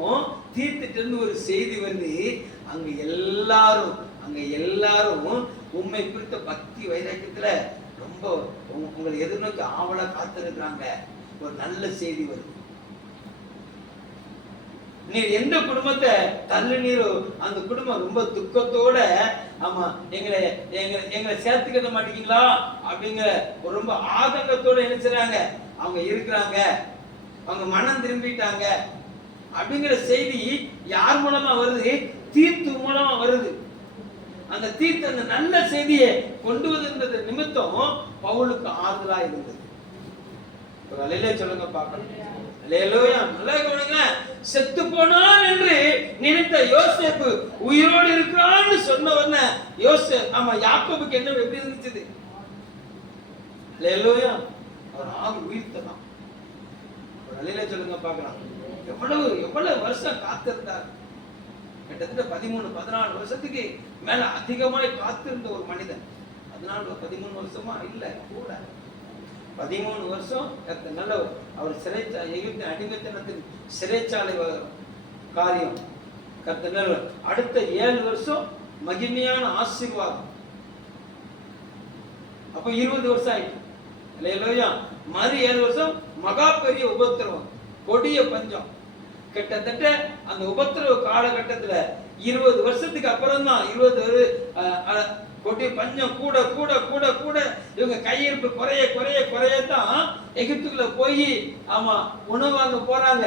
தீர்த்துட்டு இருந்து ஒரு செய்தி வந்து அங்க எல்லாரும் உண்மை குறித்த பக்தி வைராக்கியத்துல ரொம்ப உங்களை எதிர்நோக்கி ஆவலா காத்திருக்கிறாங்க. ஒரு நல்ல செய்தி வருது. நீர் எந்த குடும்பத்தை தள்ளுனீரோ அந்த குடும்பம் ரொம்ப துக்கத்தோட, ஆமா எங்களை சேர்த்துக்கிட மாட்டீங்களா அப்படிங்கிற ஒரு ரொம்ப ஆதங்கத்தோட நினைச்சுறாங்க. அவங்க இருக்கிறாங்க, அவங்க மனம் திரும்பிட்டாங்க அப்படிங்கிற செய்தி யார் மூலமா வருது? தீர்த்து மூலமா வருது. அந்த தீர்த்து அந்த நல்ல செய்தியை கொண்டு வந்திருந்தது நிமித்தம் பவுலுக்கு ஆறுதலா இருந்தது. ஒரு அல்லேலூயா சொல்லுங்க பார்க்கலாம். அல்லேலூயா. நல்லா கவனிங்க. செத்து போனான் என்று நினைத்த யோசேப்பு உயிரோடு இருக்கிறான்னு சொன்ன உடனே யாக்கோபுக்கு என்ன எப்படி இருந்துச்சு? அல்லேலூயா. அவர் ஆவி உயிர்த்ததான். ஒரு அல்லேலூயா சொல்லுங்க பார்க்கலாம். எவ்வளவு வருஷம் காத்திருந்தார். கிட்டத்தட்ட 13-14 வருஷத்துக்கு மேல அதிகமாய் காத்திருந்த ஒரு மனிதன். 14-13 வருஷமா இல்ல கூட 13 வருஷம் கர்த்தர் நல்லவர். அவர் எகிப்தின் அடிமைத்தனத்தின் சிறைச்சாலை காரியம் கர்த்தர் நல்லவர். அடுத்த 7 வருஷம் மகிமையான ஆசீர்வாதம். அப்ப 20 வருஷம் ஆயிட்டு இல்லையா? மறு 7 வருஷம் மகா பெரிய உபத்திரவம், கொடிய பஞ்சம். கிட்டத்தட்ட அந்த உபத்திரவ காலகட்டத்துல 20 வருஷத்துக்கு அப்புறம் தான் 20 கொடிய பஞ்சம் கூட கூட கூட கூட இவங்க கையிருப்பு குறைய குறைய குறையத்தான் எகிப்துக்குள்ள போய் ஆமா உணவு வாங்க போறாங்க.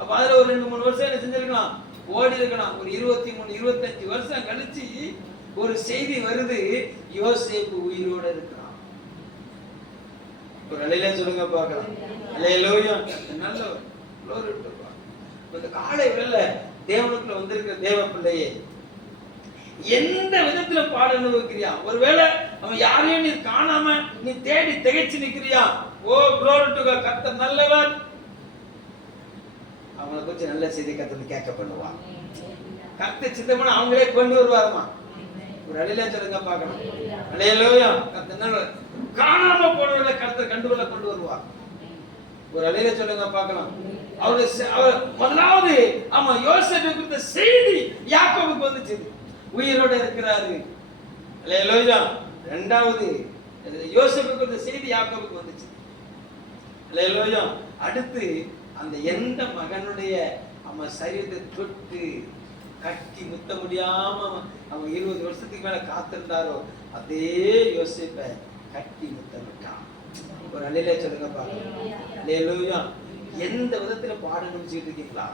அப்ப அதுல ஒரு 2-3 வருஷம் என்ன செஞ்சிருக்கலாம், ஓடி இருக்கலாம். ஒரு 23-25 வருஷம் கழிச்சு ஒரு செய்தி வருது, யோசேப்பு உயிரோட இருக்கிறான். ஒரு அலையில சொல்லுங்க பார்க்கலாம். அல்லேலூயா. நல்லவர். இந்த காலை வேளை தேவனுக்குள்ள வந்திருக்கிற தேவ பிள்ளையே, எந்த விதத்துல பாட அனுபவிக்கிறியா? ஒருவேளை அவன் யாரையும் நீ காணாம நீ தேடி திகைச்சு நிக்கிறியா? ஓ glory to God. கர்த்தர் நல்லவர். அவங்களை குறிச்சு நல்ல செய்தி கர்த்தர் கேட்க பண்ணுவான். கர்த்தர் சித்தமான அவங்களே கொண்டு வருவாருமா. ஒரு அலையில சொல்லுங்க பார்க்கலாம். அல்லேலூயா. கர்த்தர் நல்லவர். காணாம போனவர்களை கர்த்தர் கண்டுகொள்ள கொண்டு வருவார். ஒரு அலையில சொல்லுங்க பார்க்கலாம். அவர் முதலாவது ஆமா யோசேப்பு குறித்த செய்தி யாக்கோபுக்கு வந்துச்சு, உயிரோட இருக்கிறாரு. அல்லேலூயா. இரண்டாவது யோசேப்பு குறித்த செய்தி யாக்கோபுக்கு வந்துச்சு. அல்லேலூயா. அடுத்து அந்த எந்த மகனுடைய அவன் சரீரத்தை தொட்டு கட்டி முத்த முடியாம அவன் 20 வருஷத்துக்கு மேல காத்திருந்தாரோ அதே யோசேப்பை கட்டி முத்தமிட்டான். ஒரு அலையில சொல்லுங்க பாருங்க. அல்லேலூயா. எந்த விதத்துல பாடணும் இருக்கீங்களா?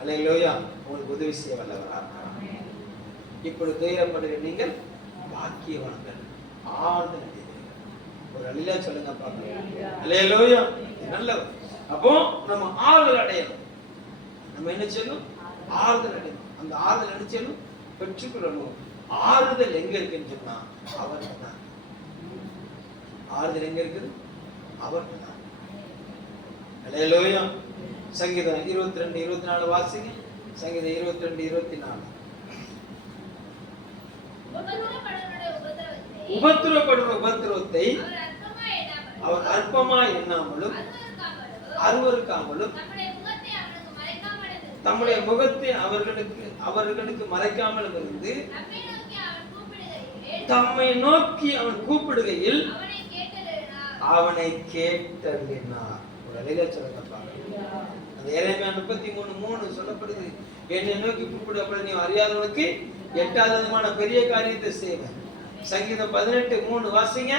அல்லேலூயா. உங்களுக்கு உதவி செய்ய வல்லவரா இருக்கிறார். இப்படி துயரப்படுகிற நீங்கள் பாக்கியவான்கள், ஆறுதல் அடைவீர்கள். ஒரு அலையில சொல்லுங்க பாருங்க. அல்லேலூயா. நல்லவர். அப்போ நம்ம ஆறுதல் அடையணும். நம்ம என்ன செய்யணும்? ஆறுதல் அடையணும். அந்த ஆறுதல் என்ன செய்யணும்? பெற்றுக்கொள்ளணும். ஆறுதல் எங்க இருக்குன்னு சொன்னா அவர்கிட்ட தான். ஆறுதல் எங்க இருக்குது? அவர்கிட்ட தான். அல்லேலூயா. சங்கீதம் 22-24 வாசிங்க. சங்கீதம் 22-24. உபத்திரப்படுற உபத்திரவத்தை அவர் அற்பமா எண்ணாமலும் அருவருக்காமலும் தம்முடைய முகத்தை அவர்களுக்கு மறைக்காமலும் இருந்து தம்மை நோக்கி அவன் கூப்பிடுகையில் அவனை கேட்டறினார். ஒரு அலையில சொல்லுங்க பாருங்க. அந்த எரேமியா 33:3 சொல்லப்படுது, என்னை நோக்கி கூப்பிடப்பட நீ அறியாதவனுக்கு 8வது விதமான பெரிய காரியத்தை செய்வேன். சங்கீதம் 18:3 வாசிங்க.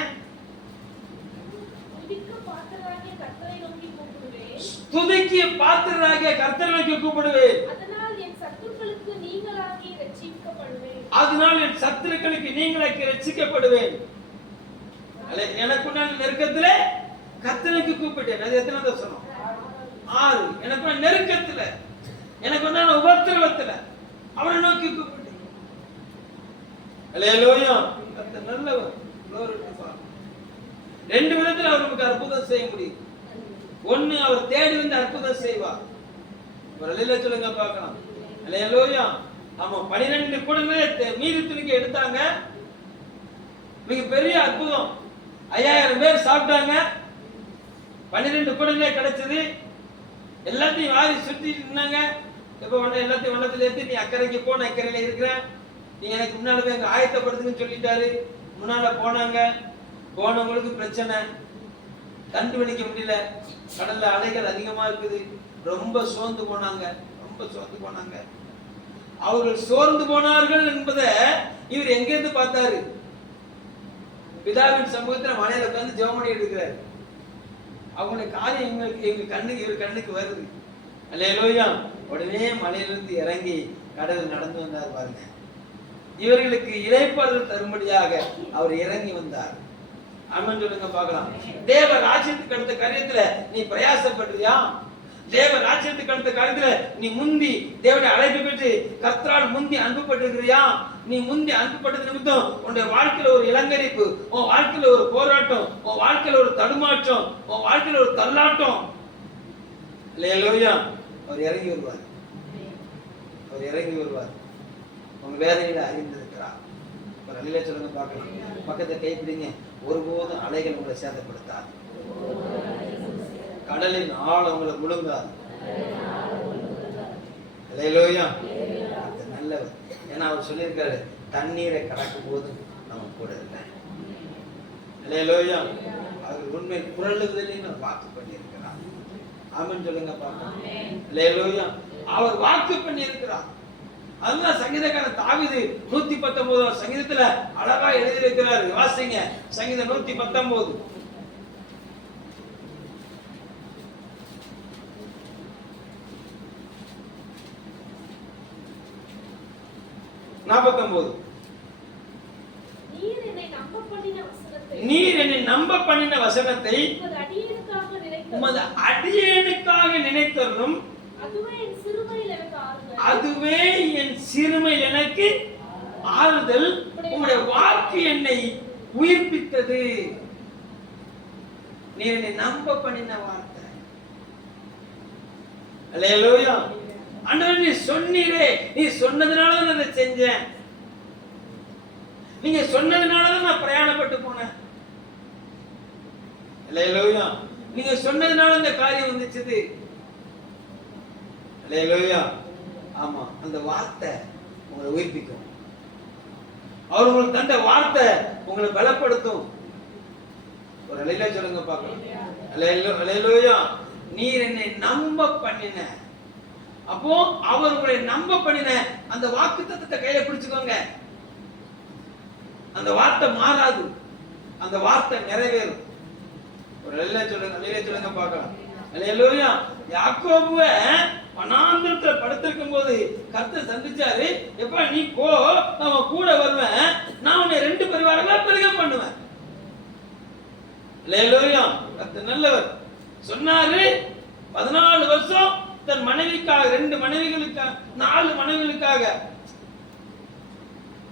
துதிக்கு பாத்திரராகிய கர்த்தரை நோக்கி கூப்பிடுவேன், அதனால் என் சத்துருக்களுக்கு நீங்களாக்கி ரட்சிக்கப்படுவேன். எனக்குள்ள நெருக்கத்திலே கர்த்தருக்கு கூப்பிட்டேன். அது எத்தனை தடவை சொன்னோம்? 6. எனக்கு நெருக்கத்துல, எனக்கு உபத்திரவத்துல அவனை நோக்கி கூப்பிட்டேன். அல்லேலூயா. கர்த்தர் நல்லவர். glory to God. 2 விதத்துல அவர் நமக்கு அற்புதம் செய்ய முடியும். ஒண்ணு, அவர் தேடி வந்து அற்புதம் செய்வார். ஒரு அலையில சொல்லுங்க பார்க்கலாம். அல்லேலூயா. ஆமா 12 குடங்களை மீதி துணிக்கு எடுத்தாங்க. மிக பெரிய அற்புதம். 5000 பேர் சாப்பிட்டாங்க. 12 குடங்களே கிடைச்சது. எல்லாத்தையும் வாரி சுத்தி நின்னாங்க. எப்ப எல்லாத்தையும் வண்ணத்துல ஏத்தி நீ அக்கறைக்கு போ, நான் அக்கறையில இருக்கிறேன், நீ எனக்கு முன்னால போய் அங்க ஆயத்தப்படுத்துன்னு சொல்லிட்டாரு. முன்னால போனாங்க. போனவங்களுக்கு பிரச்சனை, கண்டுபிடிக்க முடியல. கடல்ல அலைகள் அதிகமா இருக்குது. ரொம்ப சோர்ந்து போனாங்க. அவர்கள் சோர்ந்து போனார்கள் என்பதை இவர் எங்கிருந்து பார்த்தாரு? பிதாவின் சமூகத்துல மலையில உட்கார்ந்து ஜெபம் பண்ணிட்டு இருக்கிறார். அவங்களுடைய காரியம் இவர் கண்ணுக்கு வருது. அல்லேலூயா. உடனே மலையிலிருந்து இறங்கி கடவுள் நடந்து வந்தார் பாருங்க. இவர்களுக்கு இளைப்பாறுதல் தரும்படியாக அவர் இறங்கி வந்தார். ஆமென் சொல்லுங்க பார்க்கலாம். தேவ ராஜ்யத்துக்கு அடுத்த காரியத்துல நீ பிரயாசப்படுறியா? தேவ ராஜ்யத்துக்கு அடுத்த காரியத்துல நீ முந்தி தேவனுடைய அழைப்பு பெற்று கர்த்தரால் முந்தி அன்புப்பட்டிருக்கிறியா? நீ முந்தி அன்புப்பட்டது நிமித்தம் உன்னுடைய வாழ்க்கையில ஒரு இளங்கரிப்பு, உன் வாழ்க்கையில ஒரு போராட்டம், உன் வாழ்க்கையில ஒரு தடுமாற்றம், உன் வாழ்க்கையில ஒரு தள்ளாட்டம். அல்லேலூயா. அவர் இறங்கி வருவார். உங்க வேதனையில அறிந்திருக்கிறார். ஒரு அலையில சொல்லுங்க பார்க்கலாம். பக்கத்தை கைப்பிடிங்க. ஒருபோதும் அலைகள் உங்களை சேதப்படுத்தாது. கடலின் ஆழம் உங்களை முழுங்காது. அல்லேலூயா. நல்லவர். ஏன்னா அவர் சொல்லியிருக்காரு, தண்ணீரை கடக்கும் போது நம்ம கூட இல்லை. அல்லேலூயா. அவர் உண்மை குரலுதலையும் வாக்கு பண்ணியிருக்கிறார். ஆமென் சொல்லுங்க பாப்போம். அல்லேலூயா. அவர் வாக்கு பண்ணியிருக்கிறார். அதுதான் சங்கீதக்காரன் தாவீது 119 சங்கீதத்துல அழகா எழுதியிருக்கிறார். வாசிங்க சங்கீதம் 119. 49. நீர் என்னை நம்ப பண்ணின வசனத்தை உமது அடியேனுக்காக நினைத்தருளும். அதுவே என் சிறுமையில் எனக்கு ஆறுதல். உம்முடைய வாக்கு என்னை உயிர்ப்பித்தது. நீர் என்னை நம்ப பண்ணின வார்த்தை. அல்லேலூயா. ஆண்டவரே, நீ சொன்னீரே, நீ சொன்னதுனால தான் அதை செஞ்சேன். நீங்க சொன்னதுனால தான் நான் பிரயாணப்பட்டு போனேன். அல்லேலூயா. நீங்க சொன்னதுனால இந்த காரியம் வந்துச்சு. அல்லேலூயா. ஆமா, அந்த வார்த்தை உங்களை உயிர்ப்பிக்கும். அவர் உங்களுக்கு தந்த வார்த்தை உங்களை பலப்படுத்தும். ஒரு அல்லேலூயா சொல்லுங்க பார்க்கலாம். அல்லேலூயா. நீர் என்னை நம்ப பண்ணின. அப்போ அவர் உங்களை நம்ப பண்ணின அந்த வாக்குத்தத்தத்தை கையில பிடிச்சுக்கோங்க. அந்த வார்த்தை மாறாது, அந்த வார்த்தை நிறைவேறும். ஒரு அல்லேலூயா சொல்லுங்க. அல்லேலூயா சொல்லுங்க பார்க்கலாம். அல்லேலூயா. யாக்கோபுவை வனாந்திரத்துல படுத்திருக்கும் போது கர்த்தர் சந்திச்சாரு. எப்ப நீ போ, நான் கூட வருவேன், நான் உன்னை 2 பரிவாரங்களா பெருக பண்ணுவேன். அல்லேலூயா. கர்த்தர் நல்லவர். சொன்னாரு 14 வருஷம் தன் மனைவிக்காக, 2 மனைவிகளுக்காக, 4 மனைவிகளுக்காக.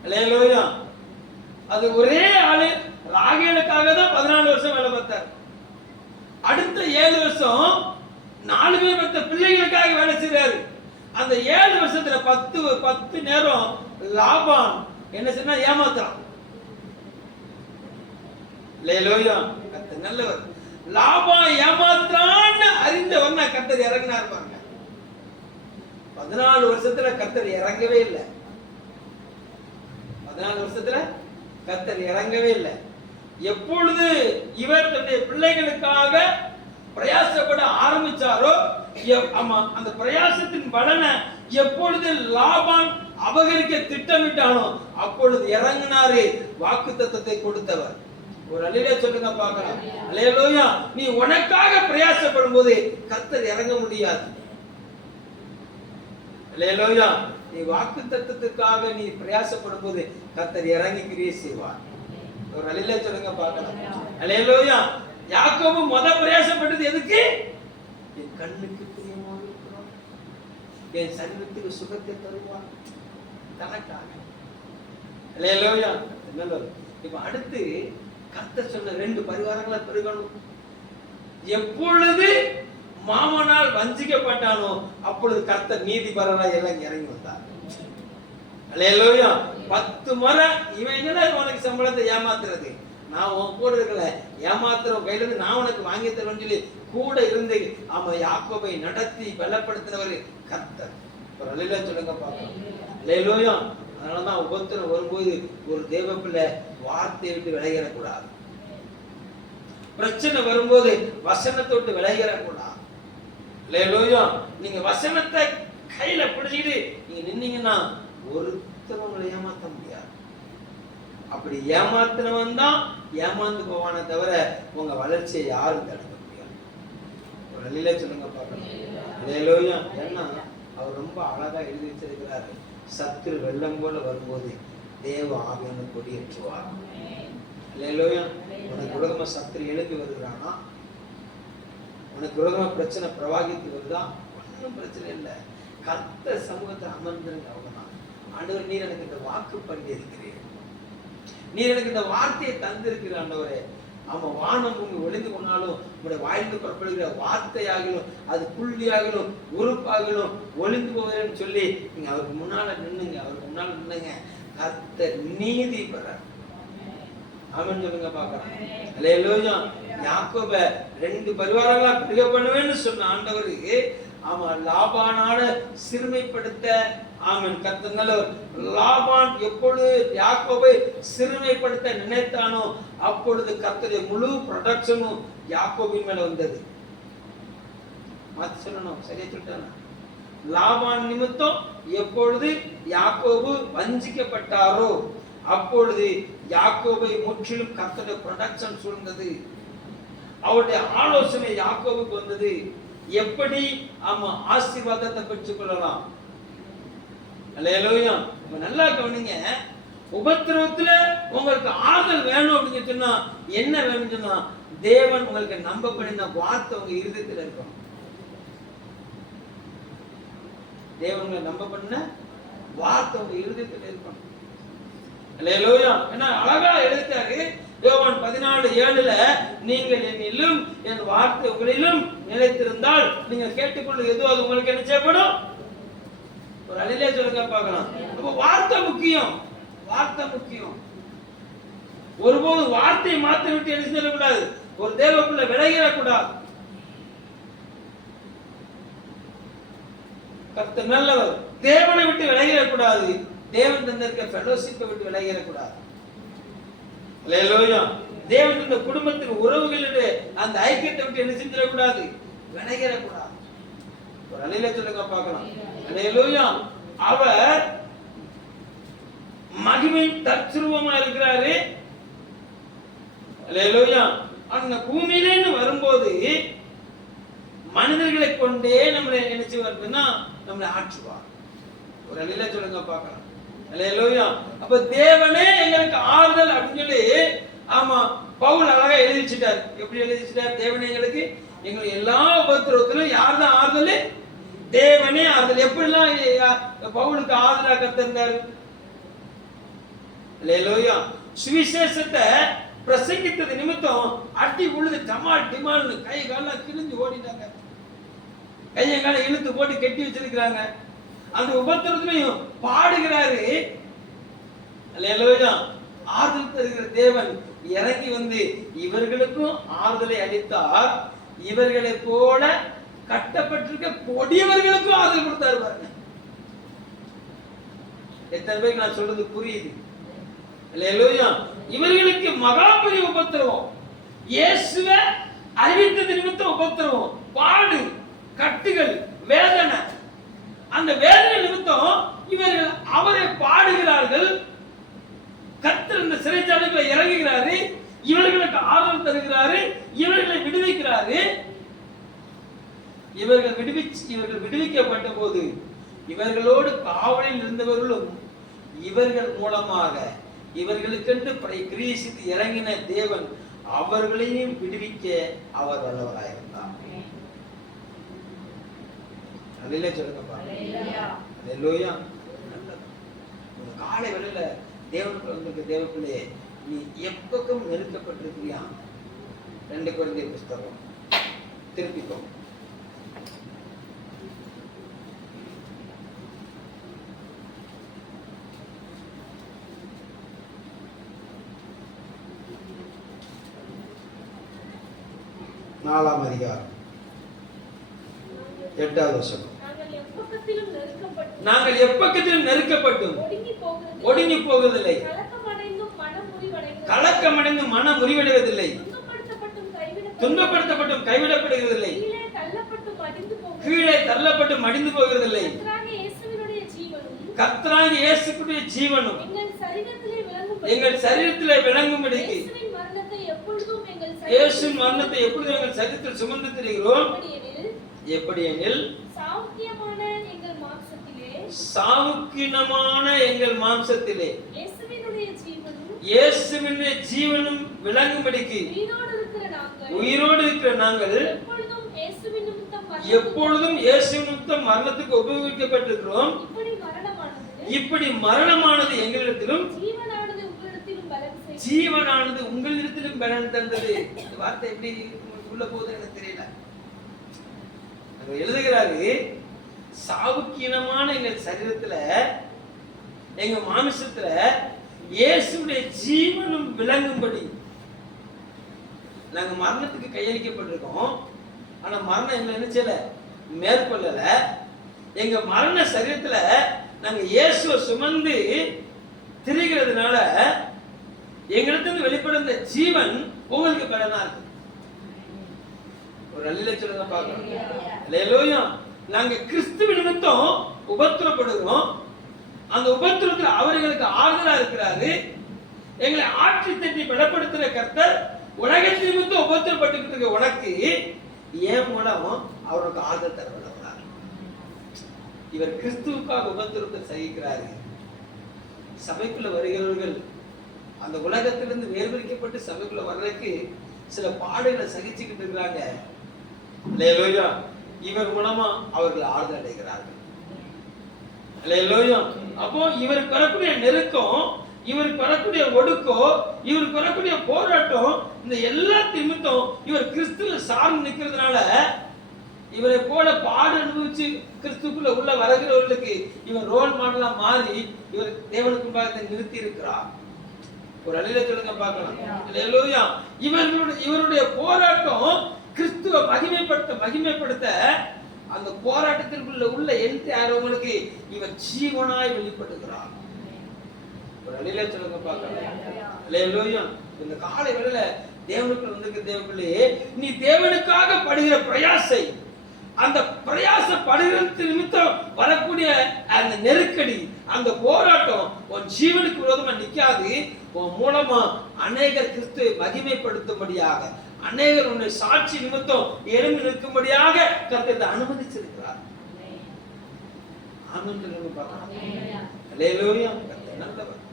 அல்லேலூயா. அது ஒரே ஆளு ராகேலுக்காக தான் 14 வருஷம் வேலை பார்த்தார். அடுத்த 7 வருஷம் 4 பேர் மற்ற பிள்ளைகளுக்காக வேலை செய்றாரு. அந்த 7 வருஷத்துல 10 நேரம் லாபான் என்ன சொன்னா ஏமாத்துறான். அல்லேலூயா. கர்த்தர் நல்லவர். லாபான் ஏமாத்துறான்னு அறிந்தவன் கர்த்தர் இறங்கினார் பாருங்க. 14 வருஷத்துல கர்த்தர் இறங்கவே இல்லை. 14 வருஷத்துல கர்த்தர் இறங்கவே இல்லை. எப்பொழுது இவர் தன்னுடைய பிள்ளைகளுக்காக பிரயாசப்பட ஆரம்பிச்சாரோ, அந்த பிரயாசத்தின் பலனை எப்பொழுது லாபான் அபகரிக்க திட்டமிட்டானோ அப்பொழுது இறங்கினாரு வாக்குத்தத்தத்தை கொடுத்தவர். ஒரு அல்லேலூயா சொல்லுங்க பார்க்கலாம். அல்லேலூயா. நீ உனக்காக பிரயாசப்படும் போது கர்த்தர் இறங்க முடியாது. அல்லேலூயா. நீ வாக்குத்தத்தத்துக்காக நீ பிரயாசப்படும் போது கர்த்தர் இறங்கி கிரியை செய்வார். ஒரு அல்லேலூயா சொல்லுங்க பார்க்கலாம். அல்லேலூயா. யாக்கோபு பிரயாசப்பட்டது எதுக்கு? என் கண்ணுக்கு பிரியமாக இருக்கிறோம், என் சரீரத்துக்கு சுகத்தை தருவார், தனக்காக. அல்லேலூயா. இப்ப அடுத்து கர்த்தர் சொன்ன 2 பரிவாரங்களை பெருகணும். எப்பொழுது மாமனால் வஞ்சிக்கப்பட்டானோ அப்பொழுது கர்த்தர் நீதிபரராய் இறங்கி வந்தார். அல்லேலூயா. 10 முறை இவன் என்னடா உனக்கு சம்பளத்தை ஏமாத்துறது, நான் உன் கூட இருக்கல, ஏமாத்துறோம் கையில இருந்து நான் உனக்கு வாங்கி தருவேன்னு சொல்லி கூட இருந்து அவன் யாக்கோபை நடத்தி பலப்படுத்தினவர் கர்த்தர். ஒரு அல்லேலூயா சொல்லுங்க பார்க்கலாம். அல்லேலூயா. அதனாலதான் உபத்திரம் வரும்போது ஒரு தேவ பிள்ளை வார்த்தையை விட்டு விலகிடக்கூடாது. பிரச்சனை வரும்போது வசனத்தை விட்டு விலகிடக்கூடாது. அல்லேலூயா. நீங்க வசனத்தை கையில பிடிச்சிட்டு நீங்க நின்னீங்கன்னா ஒருத்தர் உங்களை ஏமாத்த முடியாது. அப்படி ஏமாத்தினவன் தான் ஏமாந்து போவானே தவிர உங்க வளர்ச்சியை யாரும் தடுக்க முடியாது. ஒரு அல்லேலூயா சொல்லுங்க பார்க்கலாம். அல்லேலூயா. ஏன்னா அவர் ரொம்ப அழகா எழுதி வச்சிருக்கிறாரு. சத்துரு வெள்ளம் போல வரும்போது தேவ ஆவியான கொடியேற்றுவார். அல்லேலூயா. உனக்கு விரோதமா சத்துரு எழுப்பி வருகிறானா, உனக்கு விரோதமா பிரச்சனை பிரவாகித்து வருதா, ஒன்றும் பிரச்சனை இல்லை. கர்த்தர் சமூகத்தை அமர்ந்திருங்க. அவ்வளவுதான். ஆண்டவர், நீர் எனக்கு இந்த வாக்கு பண்ணி இருக்கிறீர், நீர் எனக்கு இந்த வார்த்தையை தந்திருக்கிற ஆண்டவரே. ஆமா, வானம் உங்க ஒளிந்து கொண்டாலும் உங்களுடைய வாய்ந்து புறப்படுகிற வார்த்தையாகலும் அது புள்ளியாகலும் உறுப்பாகலும் ஒளிந்து போகிறேன்னு சொல்லி நீங்க அவருக்கு முன்னால நின்னுங்க. அவருக்கு முன்னால நின்னுங்க. கர்த்தர் நீதி பெற. ஆமென் சொல்லுங்க பார்க்கலாம். அல்லேலூயா. யாக்கோப 2 பரிவாரங்களா பிரிக பண்ணுவேன்னு சொன்ன ஆண்டவர் ஆமா லாபானால சிறுமைப்படுத்த ஆமென் கர்த்தர் லாபான் எப்பொழுது யாக்கோபை சிறுமைப்படுத்த நினைத்தானோ அப்பொழுது கர்த்தருடைய முழு ப்ரொடக்ஷனும் யாக்கோபின் மேல வந்தது. மாத்தி சொல்லணும், சரியா சொல்லிட்டானா? லாபான் நிமித்தம் எப்பொழுது யாக்கோபு வஞ்சிக்கப்பட்டாரோ அப்பொழுது யாக்கோபை முற்றிலும் கர்த்தருடைய ப்ரொடக்ஷன் சூழ்ந்தது. அவருடைய ஆலோசனை யாக்கோபுக்கு வந்தது. எப்படி ஆமா ஆசீர்வாதத்தை பெற்றுக் கொள்ளலாம். அல்லேலூயா. நல்லா கவனிங்க. உபத்திரவத்துல உங்களுக்கு ஆறுதல் வேணும் அப்படின்னு சொன்னா என்ன வேணும் சொன்னா தேவன் உங்களுக்கு நம்ப பண்ணின வார்த்தை உங்க இருதயத்துல இருக்கும். தேவன் நம்ப பண்ண வார்த்தை உங்க இருதயத்துல இருக்கும். அல்லேலூயா. என்ன அழகா எழுதிட்டாரு யோவான் 14:7 நீங்கள் என்னிலும் என் வார்த்தை உங்களிலும் நிலைத்திருந்தால் நீங்க கேட்டுக்கொள்ளும் எதுவும் அது உங்களுக்கு என்ன செய்யப்படும். ஒரு அழிலே சொல்லுங்க பார்க்கலாம். அப்ப வார்த்தை முக்கியம், வார்த்தை முக்கியம். ஒருபோது வார்த்தையை மாற்றி விட்டு என்ன செய்யக்கூடாது, ஒரு தேவக்குள்ள விலகிடக்கூடாது. கர்த்தர் நல்லவர். தேவனை விட்டு விலகிடக்கூடாது. தேவன் தந்திருக்க ஃபெலோஷிப்பை விட்டு விலகிடக்கூடாது. அல்லேலூயா. தேவன் இந்த குடும்பத்தின் உறவுகளுடைய அந்த ஐக்கியத்தை விட்டு என்ன செஞ்சிடக்கூடாது, விலகிடக்கூடாது. ஒரு அழிலே சொல்லுங்க பார்க்கலாம். அல்லேலூயா. அவர் மகிமை தற்சுரூபமா இருக்கிறாரு. அல்லேலூயா. அந்த பூமியிலேன்னு வரும்போது மனிதர்களை கொண்டே நம்மளை நினைச்சு வருதுன்னா நம்மளை ஆற்றுவார். ஒரு அழிலே சொல்லுங்க பார்க்கலாம். அல்லேலூயா. அப்ப தேவனே எங்களுக்கு ஆறுதல் அப்படின்னு சொல்லி ஆமா பவுல் அழகா எழுதி வச்சிட்டார். எப்படி எழுதி வச்சிட்டார்? தேவனே எங்களுக்கு எங்களுக்கு எல்லா உபத்திரவத்திலும் யார் தான் ஆறுதல்? தேவனே ஆறுதல். எப்படிலாம் பவுலுக்கு ஆறுதலா கத்திருந்தார். அல்லேலூயா. சுவிசேஷத்தை பிரசங்கித்தது நிமித்தம் அடி உழுது டமால் டிமால்னு கை காலம் கிழிஞ்சு ஓடிட்டாங்க. கையை கால இழுத்து போட்டு கட்டி வச்சிருக்கிறாங்க. அந்த உபத்திரத்திலையும் பாடுகிறாரு. அல்லேலூயா. ஆறுதல் தருகிற தேவன் இறங்கி வந்து இவர்களுக்கும் ஆறுதலை அளித்தார். இவர்களை போல கட்டப்பட்டிருக்க கொடியவர்களுக்கும் ஆறுதல் கொடுத்தாரு பாருங்க. எத்தனை பேருக்கு நான் சொல்றது புரியுது? அல்லேலூயா. இவர்களுக்கு மகா பெரிய உபத்திரவம், இயேசுவை அறிவித்தது நிமித்தம் உபத்திரவம், பாடு, கட்டுகள், வேதனை. அந்த வேதனை நிமித்தம் இவர்கள் அவரை பாடுகிறார்கள். கர்த்தர் இந்த சிறைச்சாலைகளை இறங்குகிறாரு. இவர்களுக்கு ஆறுதல் தருகிறாரு. இவர்களை விடுவிக்கிறாரு. இவர்கள் விடுவிக்கப்பட்ட போது இவர்களோடு காவலில் இருந்தவர்களும் இவர்கள் மூலமாக இவர்களுக்கென்று கிரீசித்து இறங்கின தேவன் அவர்களையும் விடுவிக்க அவர் வல்லவராயிருந்தார். அல்லேலூயா சொல்லுங்கப்பா. அல்லேலூயா. காலை வேளையில தேவனுக்கு வந்திருக்க தேவப்பிள்ளையே, நீ எப்பக்கம் நெருக்கப்பட்டிருக்கிறியா? 2 கொரிந்தியர் புஸ்தகம் திருப்பிக்கோ. நாலாம் அதிகாரம் 8வது வசனம். நாங்கள் எப்பக்கத்திலும் நெருக்கப்பட்டும் ஒடுங்கி போவதில்லை, கலக்கமடைந்து மன முறிவடைவதில்லை, துன்பப்படுத்தப்பட்டும் கைவிடப்படுவதில்லை, கீழே தள்ளப்பட்டு மடிந்து போகிறதில்லை. கர்த்தராகிய இயேசுவுடைய ஜீவனும் எங்கள் சரீரத்திலே விளங்கும்படிக்கு இயேசுவின் மரணத்தை எப்பொழுதும் எங்கள் சரீரத்தில் சுமந்து திரிகிறோம். எப்படியெனில் சாவுக்கினமான எங்கள் மாம்சத்திலே இயேசுவினுடைய ஜீவனும் விளங்கும்படிக்கு உயிரோடு இருக்கிற நாங்கள் எப்பொழுதும் இயேசுவின் நிமித்தம் மரணத்துக்கு உபயோகிக்கப்பட்டிருக்கிறோம். இப்படி மரணமானது எங்களிடத்திலும் ஜீவனானது உங்களிடத்திலும் பலன் தந்தது. இந்த வார்த்தை எப்படி உள்ள போகுது எனக்கு தெரியல. எழுதுகிறாரு, சாவுக்கீனமான எங்கள் சரீரத்துல எங்க மாமிசத்துல இயேசுடைய ஜீவனும் விளங்கும்படி. நாங்க மரணத்துக்கு கையளிக்கப்பட்டிருக்கோம். ஆனா மரணம் என்ன நினைச்சல மேற்கொள்ளல. எங்க மரண சரீரத்துல நாங்க இயேசுவை சுமந்து திரிகிறதுனால எங்களிடத்துல வெளிப்படுத்த ஜீவன் உங்களுக்கு பலனா இருக்கு. ஒரு அல்லேலூயா சொல்லுங்க பார்க்கலாம். அல்லேலூயா. நாங்க கிறிஸ்துவ நிமித்தம் உபத்திரப்படுகிறோம். அந்த உபத்திரத்துல அவர்களுக்கு ஆறுதலா இருக்கிறாரு. எங்களை ஆட்சி தட்டி பலப்படுத்துற கர்த்தர் உலகத்தின் நிமித்தம் உபத்திரப்பட்டு இருக்க உனக்கு ஏன் மூலம் அவருக்கு ஆறுதல் தர வல்லவரார். இவர் கிறிஸ்துவுக்காக உபத்திரத்தை சகிக்கிறாரு. சபைக்குள்ள வருகிறவர்கள் அந்த உலகத்திலிருந்து வேர்பிரிக்கப்பட்டு சபைக்குள்ள வர்றதுக்கு சில பாடுகளை சகிச்சுக்கிட்டு இருக்கிறாங்க. அல்லேலூயா. இவர் மூலமா அவர்கள் ஆறுதல் அடைகிறார்கள். அல்லேலூயா. அப்போ இவருக்கு வரக்கூடிய நெருக்கம், இவருக்கு வரக்கூடிய ஒடுக்கம், இவருக்கு வரக்கூடிய போராட்டம், இந்த எல்லா நிமித்தம் இவர் கிறிஸ்துவ சார்ந்து நிற்கிறதுனால இவரை போல பாடு அனுபவிச்சு கிறிஸ்துக்குள்ள உள்ள வருகிறவர்களுக்கு இவர் ரோல் மாடலா மாறி இவர் தேவனுக்கு முன்பாக நிறுத்தி இருக்கிறார். ஒரு அல்லேலூயா சொல்லுங்க பார்க்கலாம். அல்லேலூயா. இவருடைய போராட்டம் கிறிஸ்துவ மகிமைப்படுத்த அந்த போராட்டத்திற்குள்ள உள்ள எந்த ஆர்வங்களுக்கு இவர் ஜீவனாய் வெளிப்படுகிறார். ஒரு அல்லேலூயா சொல்லுங்க பார்க்கலாம். அல்லேலூயா. இந்த காலை வேளையில தேவனுக்குள்ள வந்திருக்கிற தேவனுக்குள்ளே நீ தேவனுக்காக படுகிற பிரயாசை, அந்த பிரயாசப்படுகிறது நிமித்தம் வரக்கூடிய அந்த நெருக்கடி, அந்த போராட்டம் உன் ஜீவனுக்கு விரோதமா நிக்காது. உன் மூலமா அநேகர் கிறிஸ்துவை மகிமைப்படுத்தும்படியாக, அநேகர் உன்னை சாட்சி நிமித்தம் எழுந்து நிற்கும்படியாக கர்த்தர் அனுமதிச்சிருக்கிறார். ஆமென் சொல்லுங்க பார்க்கலாம். அல்லேலூயா. கர்த்தர் நல்லவர்.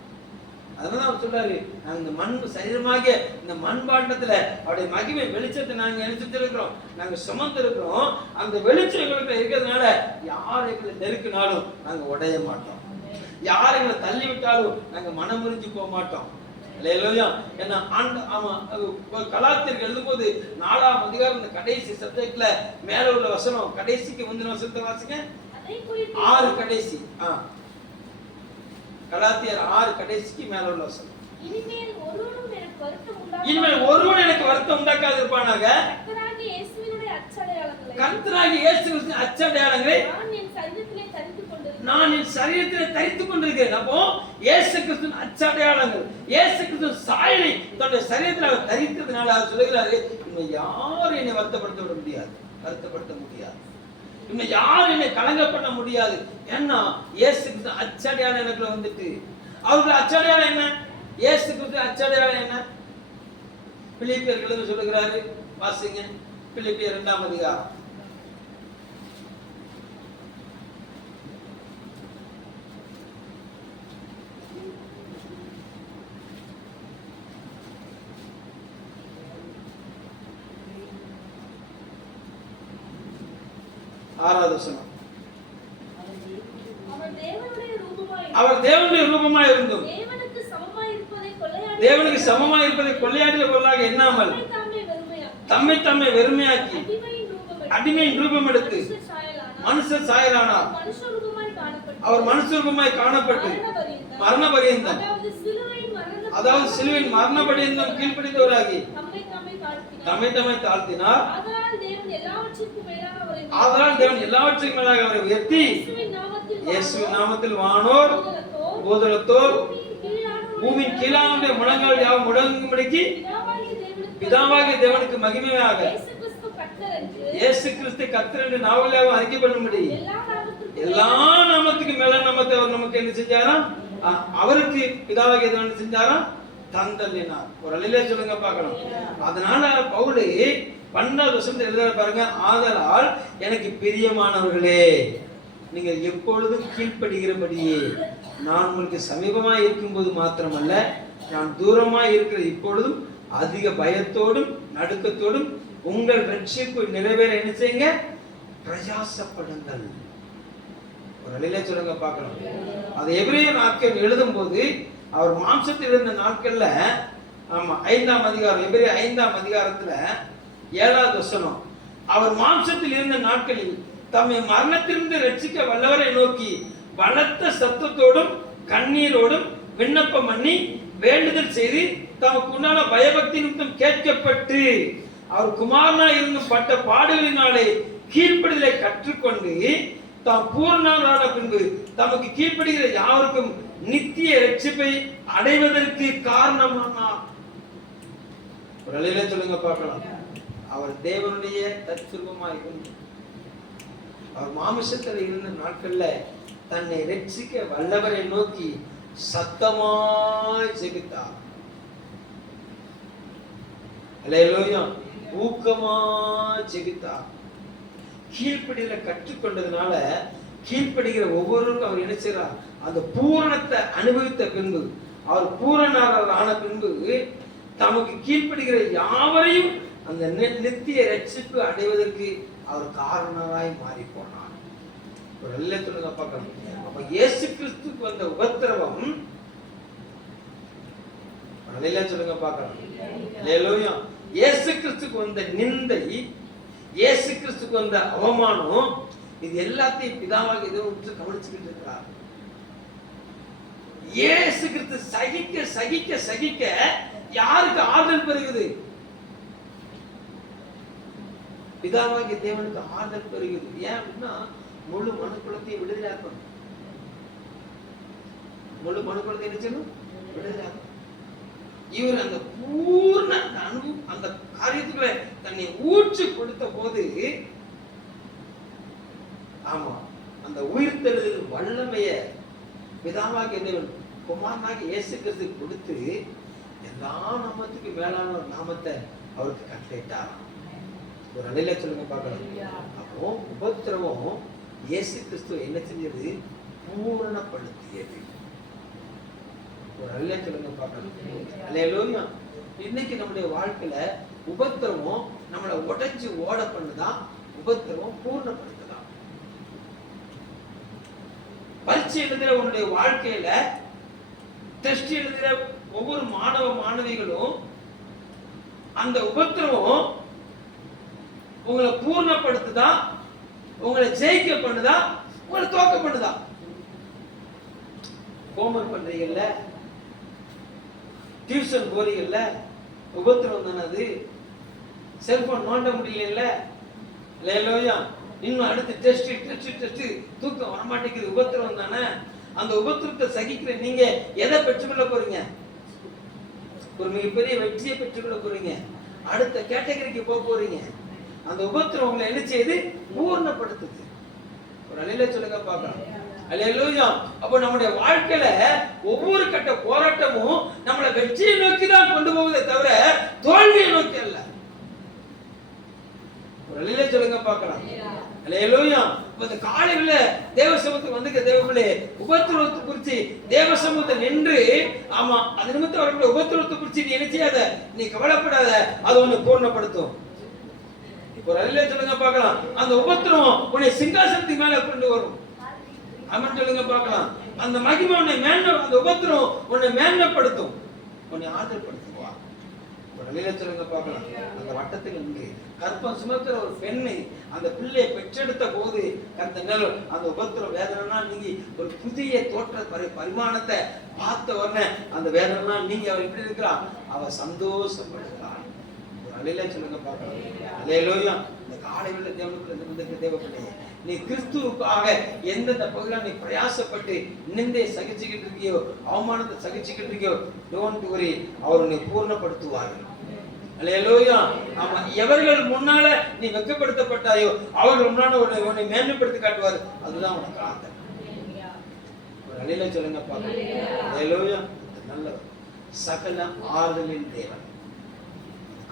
அதனால அவர் சொல்றாரு, நாங்க இந்த மண் சரீரமாகிய இந்த மண்பாண்டத்துல அவருடைய மகிமை வெளிச்சத்தை நாங்க நினைச்சிருக்கிறோம், நாங்க சுமந்திருக்கிறோம். அந்த வெளிச்சம் எங்களுக்கு இருக்கிறதுனால யார் எங்களை நெருக்கினாலும் நாங்க உடைய மாட்டோம். யார் எங்களை தள்ளி விட்டாலும் நாங்க மனம் முறிஞ்சு போக மாட்டோம். அல்லேலூயா. ஏன்னா கலாத்தியர்கள் எழுதும்போது 4ஆம் அதிகாரம் இந்த கடைசி சப்ஜெக்ட்ல மேல உள்ள வசனம், கடைசிக்கு முந்தின வசனத்தை வாசிங்க. 6 கடைசி. கலாத்தியர் 6 கடைசிக்கு மேல உள்ள வசனம். இனிமேல் ஒருவன் எனக்கு வருத்தம் உண்டாக்காது இருப்பானாக. கர்த்தராகிய இயேசுவினுடைய அச்சடையாளங்களை நான் என் சரீரத்திலே தரித்துக் கொண்டிருக்கிறேன். அப்போ இயேசு கிறிஸ்துவின் அச்சடையாளங்கள், இயேசு கிறிஸ்துவின் சாயலை தன்னுடைய சரீரத்தில் அவர் தரித்ததுனால அவர் சொல்லுகிறாரு, இன்னும் யாரும் என்னை வருத்தப்படுத்த விட முடியாது, வருத்தப்படுத்த முடியாது. இன்னும் யாரும் என்னை கலங்க பண்ண முடியாது. ஏன்னா இயேசு கிறிஸ்து அச்சடையாளம் எனக்கு வந்துட்டு. அவர்கள் அச்சடையாளம் என்ன? இயேசு கிறிஸ்து அச்சடையாளம் என்ன? பிலிப்பியர் எழுத சொல்லுகிறாரு, வாசிங்க. பிலிப்பியர் 2ஆம் அதிகாரம். ஆறாவது வசனம். அவர் தேவனுடைய ரூபமாய் இருந்தும் தேவனுக்கு சமமாய் இருப்பதை கொள்ளையாடிய பொருளாக எண்ணாமல் தம்மை தம்மை வெறுமையாக்கி அடிமையின் ரூபம் எடுத்து மனுஷர் சாயலானார். அவர் மனுஷ ரூபமாய் காணப்பட்டு மரண பரியந்தம், அதாவது சிலுவையின் மரண பரியந்தம் கீழ்ப்படிந்தவராகி தம்மை தம்மை தாழ்த்தினார். ஆதலால் தேவன் எல்லாவற்றுக்கும் மேலாக அவரை உயர்த்தி இயேசுவின் நாமத்தில் வானோர் பூதலத்தோர் பூமியின் கீழானுடைய முழங்கால் யாவும் முடங்கும்படிக்கு பிதாவாகிய தேவனுக்கு மகிமையாக இயேசு கிறிஸ்து கர்த்தர் என்று நாவலாக அறிக்கை பண்ணும்படி எல்லா நாமத்துக்கு மேல நாமத்தை அவர் நமக்கு என்ன செஞ்சாராம்? அவருக்கு பிதாவாகிய தேவன் செஞ்சாராம், தந்தல்லினார். ஒரு அல்லேலூயா சொல்லுங்க பார்க்கலாம். அதனால பவுல் 12வது வசனத்தில் எழுதுற பாருங்க, ஆதலால் எனக்கு பிரியமானவர்களே நீங்கள் எப்பொழுதும் கீழ்ப்படுகிறபடியே நான் உங்களுக்கு சமீபமாய் இருக்கும்போது மாத்திரமல்ல, நான் தூரமாய் இருக்கிற இப்பொழுதும் அதிக பயத்தோடும் நடுக்கத்தோடும் உங்கள் ரட்சிப்பு நிறைவேற என்ன செய்யுங்க? பிரயாசப்படுங்கள். ஒரு அல்லேலூயா சொல்லுங்க பார்க்கலாம். அது எபிரேயர் நாட்கள் எழுதும் போது அவர் மாம்சத்தில் இருந்த நாட்கள்ல, ஆமா 5ஆம் அதிகாரம், எபிரேயர் 5ஆம் அதிகாரத்துல 7வது வசனம், அவர் மாம்சத்தில் இருந்த நாட்களில் தம்மை மரணத்திலிருந்து ரட்சிக்க வல்லவரை நோக்கி பலத்த சத்தத்தோடும் கண்ணீரோடும் விண்ணப்பம் பண்ணி வேண்டுதல் செய்து தமக்கு உண்டான பயபக்தி நிமித்தம் கேட்கப்பட்டு அவர் குமாரனா இருந்தும் பட்ட பாடுகளினாலே கீழ்ப்படிதலை கற்றுக்கொண்டு தாம் பூர்ணரான பின்பு தமக்கு கீழ்ப்படுகிற யாருக்கும் நித்திய ரட்சிப்பை அடைவதற்கு காரணமானார். ஒரு அலையில சொல்லுங்க பார்க்கலாம். அவர் தேவனுடைய தற்சுரூபமாய் அவர் மாமிசத்தில் இருந்த நாட்கள்ல தன்னை ரட்சிக்க வல்லவரை நோக்கி சத்தமாய் ஜெபித்தார். அல்லேலூயா. ஊக்கமாய் ஜெபித்தார். கீழ்ப்படியில கற்றுக்கொண்டதுனால கீழ்ப்படுகிற ஒவ்வொருவருக்கும் அவர் என்ன செய்றார்? அந்த பூரணத்தை அனுபவித்த பின்பு, அவர் பூரணர் ஆன பின்பு தமக்கு கீழ்ப்படுகிற யாவரையும் அந்த நித்திய ரட்சிப்பு அடைவதற்கு அவர் காரணராய் மாறி போனார். ஒரு நல்ல சொல்லுங்க பார்க்கணும். அப்ப இயேசு கிறிஸ்துக்கு வந்த உபத்திரவம், நல்ல சொல்லுங்க பார்க்கணும். அல்லேலூயா. இயேசு கிறிஸ்துக்கு வந்த நிந்தை, இயேசு கிறிஸ்துக்கு வந்த அவமானம், இது எல்லாத்தையும் பிதாவாக ஏதோ கவனிச்சுக்கிட்டு இருக்கிறார். இயேசு கிறிஸ்து சகிக்க சகிக்க சகிக்க யாருக்கு ஆறுதல் பெறுகிறது? பிதாவாகிய தேவனுக்கு ஆறுதல் பெறுகிறது. ஏன் அப்படின்னா முழு மனுக்குலத்தையும் விடுதலையாக்கணும். முழு மனுக்குலத்தை என்ன செய்யணும்? விடுதலையாக்கணும். இவர் அந்த பூர்ண அந்த காரியத்துக்குள்ள தன்னை ஊற்றி கொடுத்த போது, ஆமா, அந்த உயிர்த்தெழுதல் வல்லமைய பிதாவாகிய தேவன் குமாரனாகிய இயேசு கிறிஸ்து கொடுத்து எல்லா நாமத்துக்கு மேலான ஒரு நாமத்தை அவருக்கு கட்டளையிட்டார். ஒரு அலையில சொல்லுங்க பார்க்கலாம். அப்போ உபத்திரவம் இயேசு கிறிஸ்து என்ன செஞ்சது? பூரணப்படுத்தியது. ஒரு அலையில சொல்லுங்க பார்க்கலாம். அல்லேலூயா. இன்னைக்கு நம்முடைய வாழ்க்கையில உபத்திரவம் நம்மளை உடைச்சு ஓட பண்ணுதான், உபத்திரவம் பூர்ணப்படுத்துதான். பரீட்சை எழுதுற உன்னுடைய வாழ்க்கையில டெஸ்ட் எழுதுற ஒவ்வொரு மாணவ மாணவிகளும் அந்த உபத்திரவம் உங்களை பூர்ணப்படுத்துதா, உங்களை ஜெயிக்க பண்ணுதா, உங்களை தோக்க பண்ணுதா? ஹோம்வொர்க் பண்றீங்கல்ல, டியூஷன் போறீங்கல்ல, உபத்திரவம் தானே அது. செல்போன் நோண்ட முடியல, இல்லையா? இன்னும் அடுத்து டெஸ்ட் டெஸ்ட் டெஸ்ட், தூக்கம் வரமாட்டேங்குது, உபத்திரவம் தானே. அந்த உபத்திரத்தை சகிக்கிற நீங்க எதை பெற்றுக்கொள்ள போறீங்க? ஒரு மிகப்பெரிய வெற்றியை பெற்றுக்கொள்ள போறீங்க. அடுத்த கேட்டகரிக்கு போக போறீங்க. அந்த உபத்திரம் உங்களை என்ன செய்யுது? பூர்ணப்படுத்துது. ஒரு அலையில சொல்லுங்க பார்க்கலாம். அல்லேலூயா. அப்போ நம்முடைய வாழ்க்கையில ஒவ்வொரு கட்ட போராட்டமும் நம்மளை வெற்றியை நோக்கி தான் கொண்டு போவதே தவிர தோல்வியை நோக்கி அல்ல. ஒரு அலையில சொல்லுங்க பார்க்கலாம். அல்லேலூயா. இந்த காலையில தேவ சமூகத்துக்கு வந்துக்க தேவர்களே, உபத்திரவத்தை குறித்து தேவ சமூகத்தை நின்று, ஆமா, அது நிமித்தம் வரக்கூடிய உபத்திரவத்தை குறித்து நீ என்ன செய்யாத, நீ கவலைப்படாத, அது உன்னை பூர்ணப்படுத்தும். ஒரு அலையில சொல்லுங்க பார்க்கலாம். அந்த உபத்திரவம் உன்னை சிங்காசனத்துக்கு மேல கொண்டு வரும். அமன் சொல்லுங்க பார்க்கலாம். அந்த மகிமை உன்னை அந்த உபத்திரம் உன்னை மேன்மைப்படுத்தும், உன்னை ஆதரப்படுத்துவா. ஒரு அலையில சொல்லுங்க பார்க்கலாம். அந்த வட்டத்தில் இருந்து கற்பம் சுமக்கிற ஒரு பெண்ணை அந்த பிள்ளையை பெற்றெடுத்த போது அந்த உபத்திர வேதனை நீங்கி ஒரு புதிய தோற்ற பரிமாணத்தை பார்த்த உடனே அந்த வேதனை நீங்க அவர் எப்படி இருக்கிறான்? அவ சந்தோஷப்படுகிறான். ஒரு அலையில சொல்லுங்க பார்க்கலாம். அல்லேலூயா. இந்த காலையில தேவனுக்குள்ள தேவப்பிள்ளையே, நீ கிறிஸ்துவுக்காக எந்தெந்த பகுதியில் நீ பிரயாசப்பட்டு நிந்தையை சகிச்சுக்கிட்டு இருக்கியோ, அவமானத்தை சகிச்சுக்கிட்டு இருக்கியோ, டோன்ட் வரி, அவர் உன்னை பூர்ணப்படுத்துவார்கள். அல்லேலூயா. ஆமா, எவர்கள் முன்னால நீ வெட்கப்படுத்தப்பட்டாயோ அவர்கள் முன்னால உன்னை மேன்மைப்படுத்தி காட்டுவார். அதுதான் உனக்கு ஆதரவு. ஒரு அலையில சொல்லுங்க பாருங்க. அல்லேலூயா. நல்லவர், சகல ஆறுதலின் தேவன்.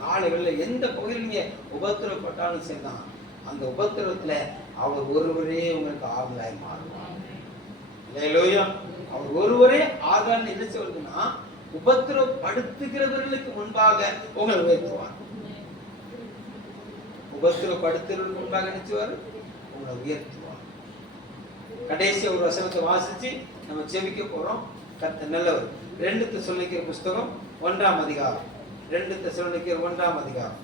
காலைகளில் எந்த பகுதியில் நீங்க உபத்திரப்பட்டாலும் சரிதான், அந்த உபத்திரத்துல அவர் ஒருவரே உங்களுக்கு ஆறுதலாய் மாறுவார். அல்லேலூயா. அவர் ஒருவரே ஆறுதல் என்ன சொல்றதுன்னா, உபத்திரப்படுத்துகிறவர்களுக்கு முன்பாக உங்களை உயர்த்துவார். உபத்திரப்படுத்துகிறவர்களுக்கு முன்பாக நினைச்சுவார், உங்களை உயர்த்துவார். கடைசி ஒரு வசனத்தை வாசிச்சு நம்ம ஜெபிக்க போறோம். கர்த்தர் நல்லவர். 2 தெசலோனிக்கேயர் புஸ்தகம் 1ஆம் அதிகாரம். 2 தெசலோனிக்கேயர் 1ஆம் அதிகாரம்.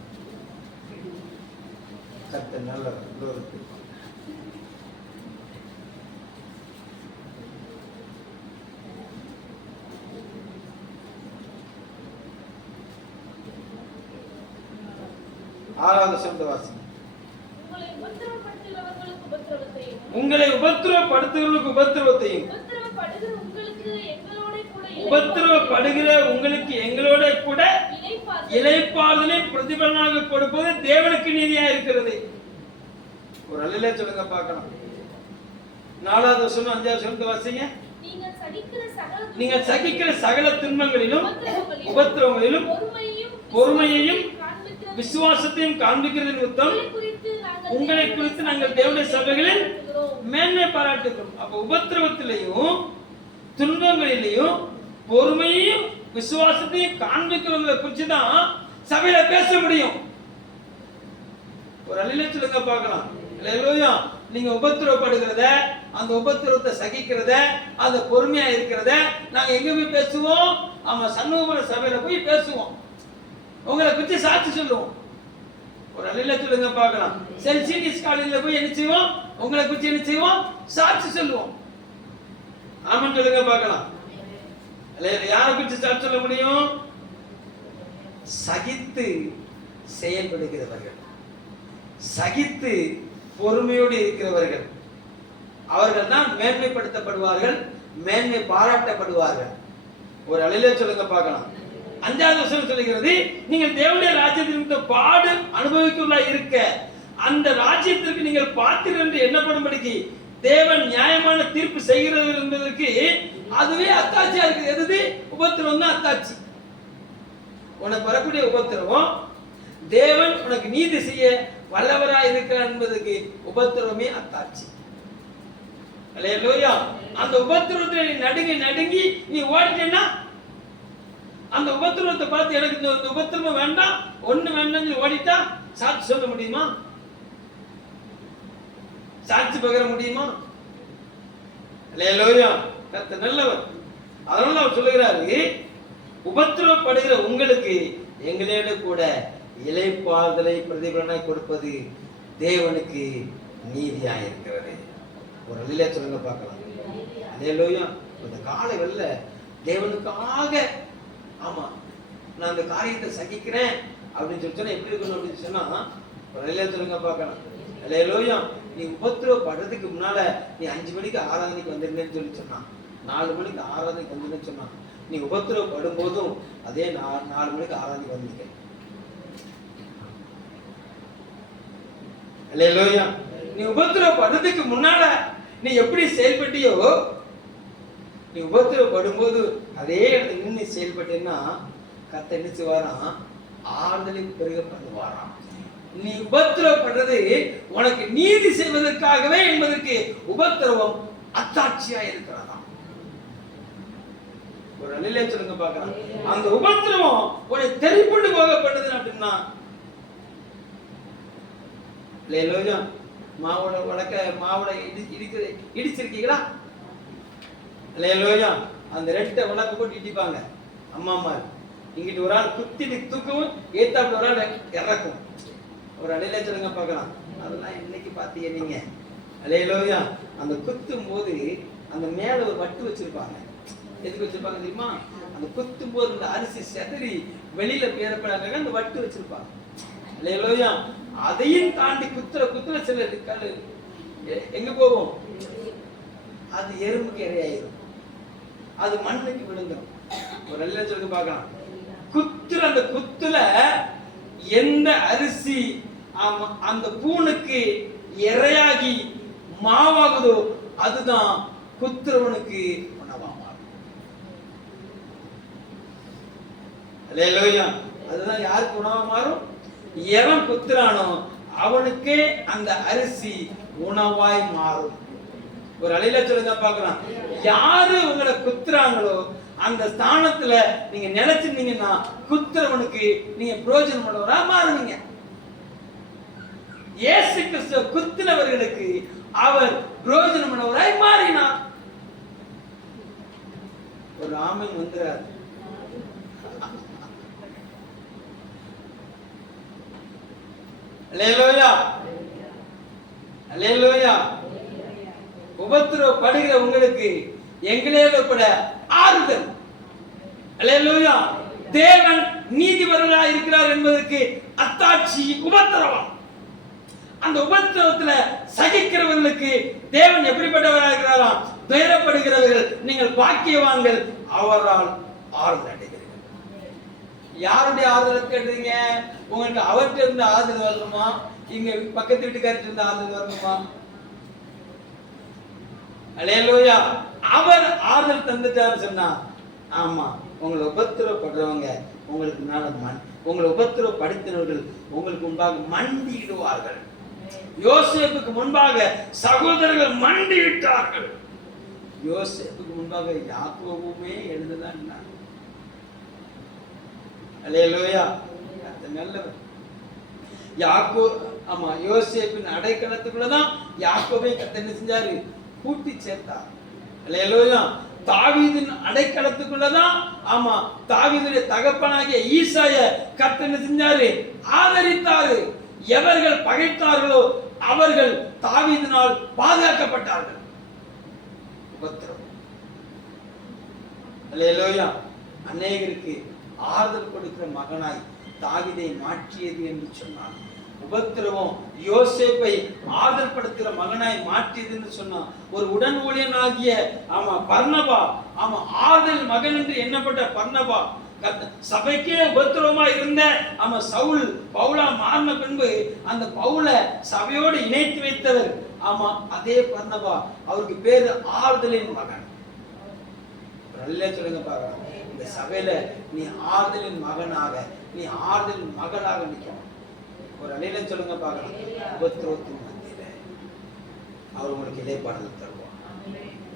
கர்த்தர் நல்லவர். 6வது வசனத்தை வாசிங்க. உங்களை உபத்திரவப்படுத்துகிறவர்களுக்கு உபத்திரவத்தையும், உபத்திரவப்படுகிற உங்களுக்கு எங்களோட கூட இளைப்பாறுதலை பிரதிபலனாக கொடுப்பது தேவனுக்கு நீதியா இருக்கிறது. ஒரு அல்லேலூயா சொல்லுங்க பார்க்கலாம். 4வது வசனம் 5வது வசனத்தை வாசிங்க. நீங்கள் சகிக்கிற சகல துன்பங்களிலும் உபத்திரவங்களிலும் பொறுமையையும் விசுவாசத்தையும் காண்பிக்கிறது நிமித்தம் உங்களை குறித்து நாங்கள் தேவனுடைய சபைகளில் மேன்மை பாராட்டுகிறோம். அப்ப உபத்திரவத்திலையும் துன்பங்களிலையும் பொறுமையையும் விசுவாசத்தையும் காண்பிக்கிறவங்களை குறிச்சுதான் சபையில பேச முடியும். ஒரு அல்லேலூயா சொல்லுங்க பார்க்கலாம். அல்லேலூயா. நீங்க உபத்திரவப்படுகிறத, அந்த உபத்திரவத்தை சகிக்கிறத, அந்த பொறுமையா இருக்கிறத நாங்க எங்க போய் பேசுவோம்? ஆமா, சண்முகபுர சபையில போய் பேசுவோம். உங்களை குறித்து சாட்சி சொல்லுவோம். ஒரு அல்லேலூயா சொல்லுங்க பார்க்கலாம். சென்சிட்டிஸ் காலேஜ்ல போய் என்ன செய்வோம்? உங்களை குறித்து என்ன செய்வோம்? சாட்சி சொல்லுவோம். ஆமென் சொல்லுங்க பார்க்கலாம். அல்லேலூயா. யாரை குறித்து சாட்சி சொல்ல முடியும்? சகித்து செயல்படுகிறவர்கள், சகித்து பொறுமையோடு இருக்கிறவர்கள், அவர்கள் தான் மேன்மைப்படுத்தப்படுவார்கள், மேன்மை பாராட்டப்படுவார்கள். ஒரு அல்லேலூயா சொல்லுங்க பார்க்கலாம். 5வது வசனம் சொல்லுகிறது, நீங்கள் தேவனுடைய ராஜ்யத்திற்கு பாடு அனுபவிக்குள்ளா இருக்க அந்த ராஜ்யத்திற்கு நீங்கள் பாத்திரர் என்று எண்ணப்படும்படிக்கு தேவன் நியாயமான தீர்ப்பு செய்கிறது என்பதற்கு அதுவே அத்தாட்சியா இருக்குது. எது? உபத்திரவம் தான் அத்தாட்சி. உனக்கு வரக்கூடிய உபத்திரவம் தேவன் உனக்கு நீதி செய்ய வல்லவராய் இருக்கிறார் என்பதற்கு உபத்திரவமே அத்தாட்சி. அல்லேலூயா. அந்த உபத்திரவத்தை நடுங்கி நீ ஓடிட்டேன்னா, அந்த உபத்திரவத்தை பார்த்து எனக்கு இந்த உபத்திரவம் வேண்டாம், ஒண்ணு வேண்டாம் ஓடிட்டா சாட்சி சொல்ல முடியுமா? சாட்சி பகிர முடியுமா? அல்லேலூயா. கர்த்தர் நல்லவர். அதனால அவர் சொல்லுகிறாரு, உபத்திரவப்படுகிற உங்களுக்கு எங்களோட கூட இளைப்பாறுதலை பிரதிபலனாய் கொடுப்பது தேவனுக்கு நீதியாக இருக்கிறது. ஒரு அல்லேலூயா சொல்லுங்க பார்க்கலாம். அல்லேலூயா. இந்த காலை வெள்ள தேவனுக்காக, ஆமா நான் அந்த காரியத்தை சகிக்கிறேன் அப்படின்னு சொல்லி சொன்னா எப்படி இருக்கணும் அப்படின்னு சொன்னா, ஒரு அல்லேலூயா சொல்லுங்க பார்க்கலாம். அல்லேலூயா. நீ உபத்திரவப்படுறதுக்கு முன்னால நீ 5 மணிக்கு ஆராதனைக்கு வந்திருந்தேன்னு சொல்லி சொன்னான், 4 மணிக்கு ஆராதனைக்கு வந்திருந்தேன்னு சொன்னான். நீ உபத்திரவப்படும் போதும் அதே 4 மணிக்கு ஆராதனைக்கு வந்தீங்க. அல்லேலூயா. நீ உபத்திரவப்படுறதுக்கு முன்னால நீ எப்படி செயல்பட்டியோ, நீ உபத்திரவப்படும் போது அதே இடத்துல நின்று செயல்பட்டேன்னா கர்த்தர் என்ன செய்வாராம்? ஆறுதலின் பெருக பண்ணுவாராம். நீ உபத்திரவப்படுறது உனக்கு நீதி செய்வதற்காகவே என்பதற்கு உபத்திரவம் அத்தாட்சியா இருக்கிறதாம். ஒரு அல்லேலூயா சொல்லுங்க பார்க்கலாம். அந்த உபத்திரவம் உன்னை தெரிந்து போக பண்ணுது அப்படின்னா, அல்லேலூயா. மாவோட இடிச்சிருக்கீங்களா? அல்லேலூயா. அந்த 2 உலக்க போட்டு இடிப்பாங்க அம்மா. இங்கிட்டு ஒரு ஆள் குத்தி தூக்கவும், ஏத்தாப்புல ஒரு ஆள் இறக்கும். ஒரு அல்லேலூயா சொல்லுங்க பார்க்கலாம். அதெல்லாம் இன்னைக்கு பாத்தீங்க நீங்க. அல்லேலூயா. அந்த குத்தும் போது அந்த மேல ஒரு வட்டு வச்சிருப்பாங்க. எதுக்கு வச்சிருப்பாங்க தெரியுமா? அந்த குத்தும் போது இந்த அரிசி செதறி வெளியில பேரப்படாங்க, அந்த வட்டு வச்சிருப்பாங்க. அல்லேலூயா. அதையும் தாண்டி குத்துற சில கல் எங்க போகும்? அது எறும்புக்கு இரையாயிரும், அது மண்ணுக்கு விழுந்துடும். ஒரு அல்லேலூயா சொல்லுங்க பார்க்கலாம். குத்துற அந்த குத்துல எந்த அரிசி அந்த பூனுக்கு இரையாகி மாவாகுதோ அதுதான் குத்துறவனுக்கு உணவா மாறும். அல்லேலூயா. அதுதான் யாருக்கு உணவா மாறும்? எவன் குத்துறானோ அவனுக்கே அந்த அரிசி உணவாய் மாறும். ஒரு அல்லேலூயா சொல்லுங்க பார்க்கலாம். யாரு உங்களை குத்துறாங்களோ அந்த ஸ்தானத்துல நீங்க நினைச்சிருந்தீங்கன்னா குத்துறவனுக்கு நீங்க பிரயோஜனம் உள்ளவரா மாறுவீங்க. இயேசு கிறிஸ்து குத்தினவர்களுக்கு அவர் பிரயோஜனம் உள்ளவராய் மாறினார். ஒரு ஆமென் வந்துறார். அல்லேலூயா. அல்லேலூயா. உபத்திரவப்படுகிற உங்களுக்கு எங்களே கூட ஆறுதல். அல்லேலூயா. தேவன் நீதிபரராக இருக்கிறார் என்பதற்கு அத்தாட்சி உபத்திரவம். அந்த உபத்திரவத்துல சகிக்கிறவர்களுக்கு தேவன் எப்படிப்பட்டவராக இருக்கிறாராம்? துயரப்படுகிறவர்கள் நீங்கள் பாக்கியவான்கள், அவரால் ஆறுதல் அடைகிறீர்கள். யாருடைய ஆறுதல் கேட்டீங்க? உங்களுக்கு அவர்கிட்ட இருந்த ஆறுதல் வரணுமா? இங்க பக்கத்து வீட்டுக்காரர்கிட்ட இருந்த ஆறுதல் வரணுமா? அல்லேலூயா. அவர் ஆறுதல் தந்துட்டாரு சொன்னா, ஆமா, உங்களை உபத்திரவப்படுறவங்க உங்களுக்கு உங்களை உபத்திரவப்படுத்தினவர்கள் உங்களுக்கு முன்பாக மண்டியிடுவார்கள். யோசேப்புக்கு முன்பாக சகோதரர்கள் மண்டியிட்டார்கள். யோசேப்புக்கு முன்பாக யாக்கோபுமே எழுந்துதான். அல்லேலூயா. நல்லவர். ஆமா, யோசேப்பின் அடைக்கலத்துக்குள்ளதான் யாக்கோபை கர்த்தர் என்ன செஞ்சாரு? கூட்டி சேர்த்தார். அல்லேலூயா. தாவீதின் அடைக்கலத்துக்குள்ளதான் ஆமா தாவீதுடைய தகப்பனாகிய ஈசாய கர்த்தர் என்ன செஞ்சாரு? ஆதரித்தாரு. எவர்கள் பகைத்தார்களோ அவர்கள் தாவீதினால் பாதுகாக்கப்பட்டார்கள். உபத்திரவம். அல்லேலூயா. அநேகருக்கு ஆறுதல் கொடுக்கிற மகனாய் தாவீதை மாற்றியது என்று சொன்னார். உபத்திரவம் யோசேப்பை ஆறுதல் படுத்துகிற மகனாய் மாற்றியது என்று சொன்னார். ஒரு உடன் ஊழியனாகிய ஆமா பர்னபா, ஆமா ஆறுதல் மகன் என்று எண்ணப்பட்ட பர்னபா சபைக்கே உபத்திரவமா இருந்த ஆமா சவுல் பவுலா மாறின பின்பு அந்த பவுலை சபையோடு இணைத்து வைத்தவர் ஆமா அதே பர்னபா. அவருக்கு பேரு ஆறுதலின் மகன். சொல்லுங்க பாருங்க, இந்த சபையில நீ ஆறுதலின் மகனாக, நீ ஆறுதலின் மகளாக நிற்கணும். ஒரு அலையில சொல்லுங்க பாக்கலாம். உபத்திரவத்தின் மத்தியில அவர் உங்களுக்கு இடைப்பாடல் தருவார்.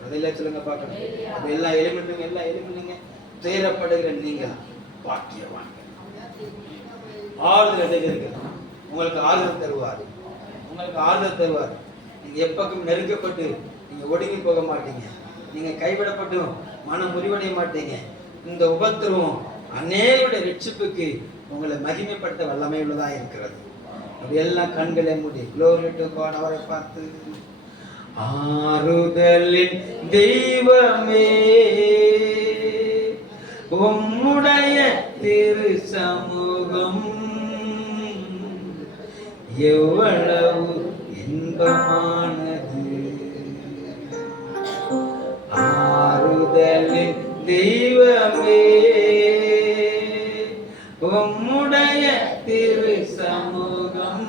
அதையில சொல்லுங்க பாக்கலாம். அது எல்லாம் எலிமெண்ட்டுங்க. துயரப்படுகிற நீங்கள் பாக்கியவான்கள். ஆறுதல் அடைகிறீர்கள். உங்களுக்கு ஆறுதல் தருவார். நீங்க எப்பக்கும் நெருக்கப்பட்டு நீங்க ஒடுங்கி போக மாட்டீங்க. நீங்க கைவிடப்பட்டும் மனம் முறிவடைய மாட்டீங்க. இந்த உபத்திரவம் அநேகருடைய ரட்சிப்புக்கு உங்களை மகிமைப்படுத்த வல்லமை உள்ளதா இருக்கிறது. அப்படி எல்லாம் கண்களை மூடி glory to God அவரை பார்த்து, ஆறுதலின் தெய்வமே உம்முடைய திரு சமூகம் எவ்வளவு இன்பமானது. ஆறுதலின் தெய்வமே உம்முடைய திரு சமூகம்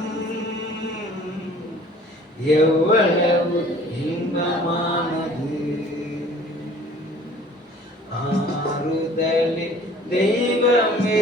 எவ்வளவு இன்பமானது. ஆறுதலின் தெய்வமே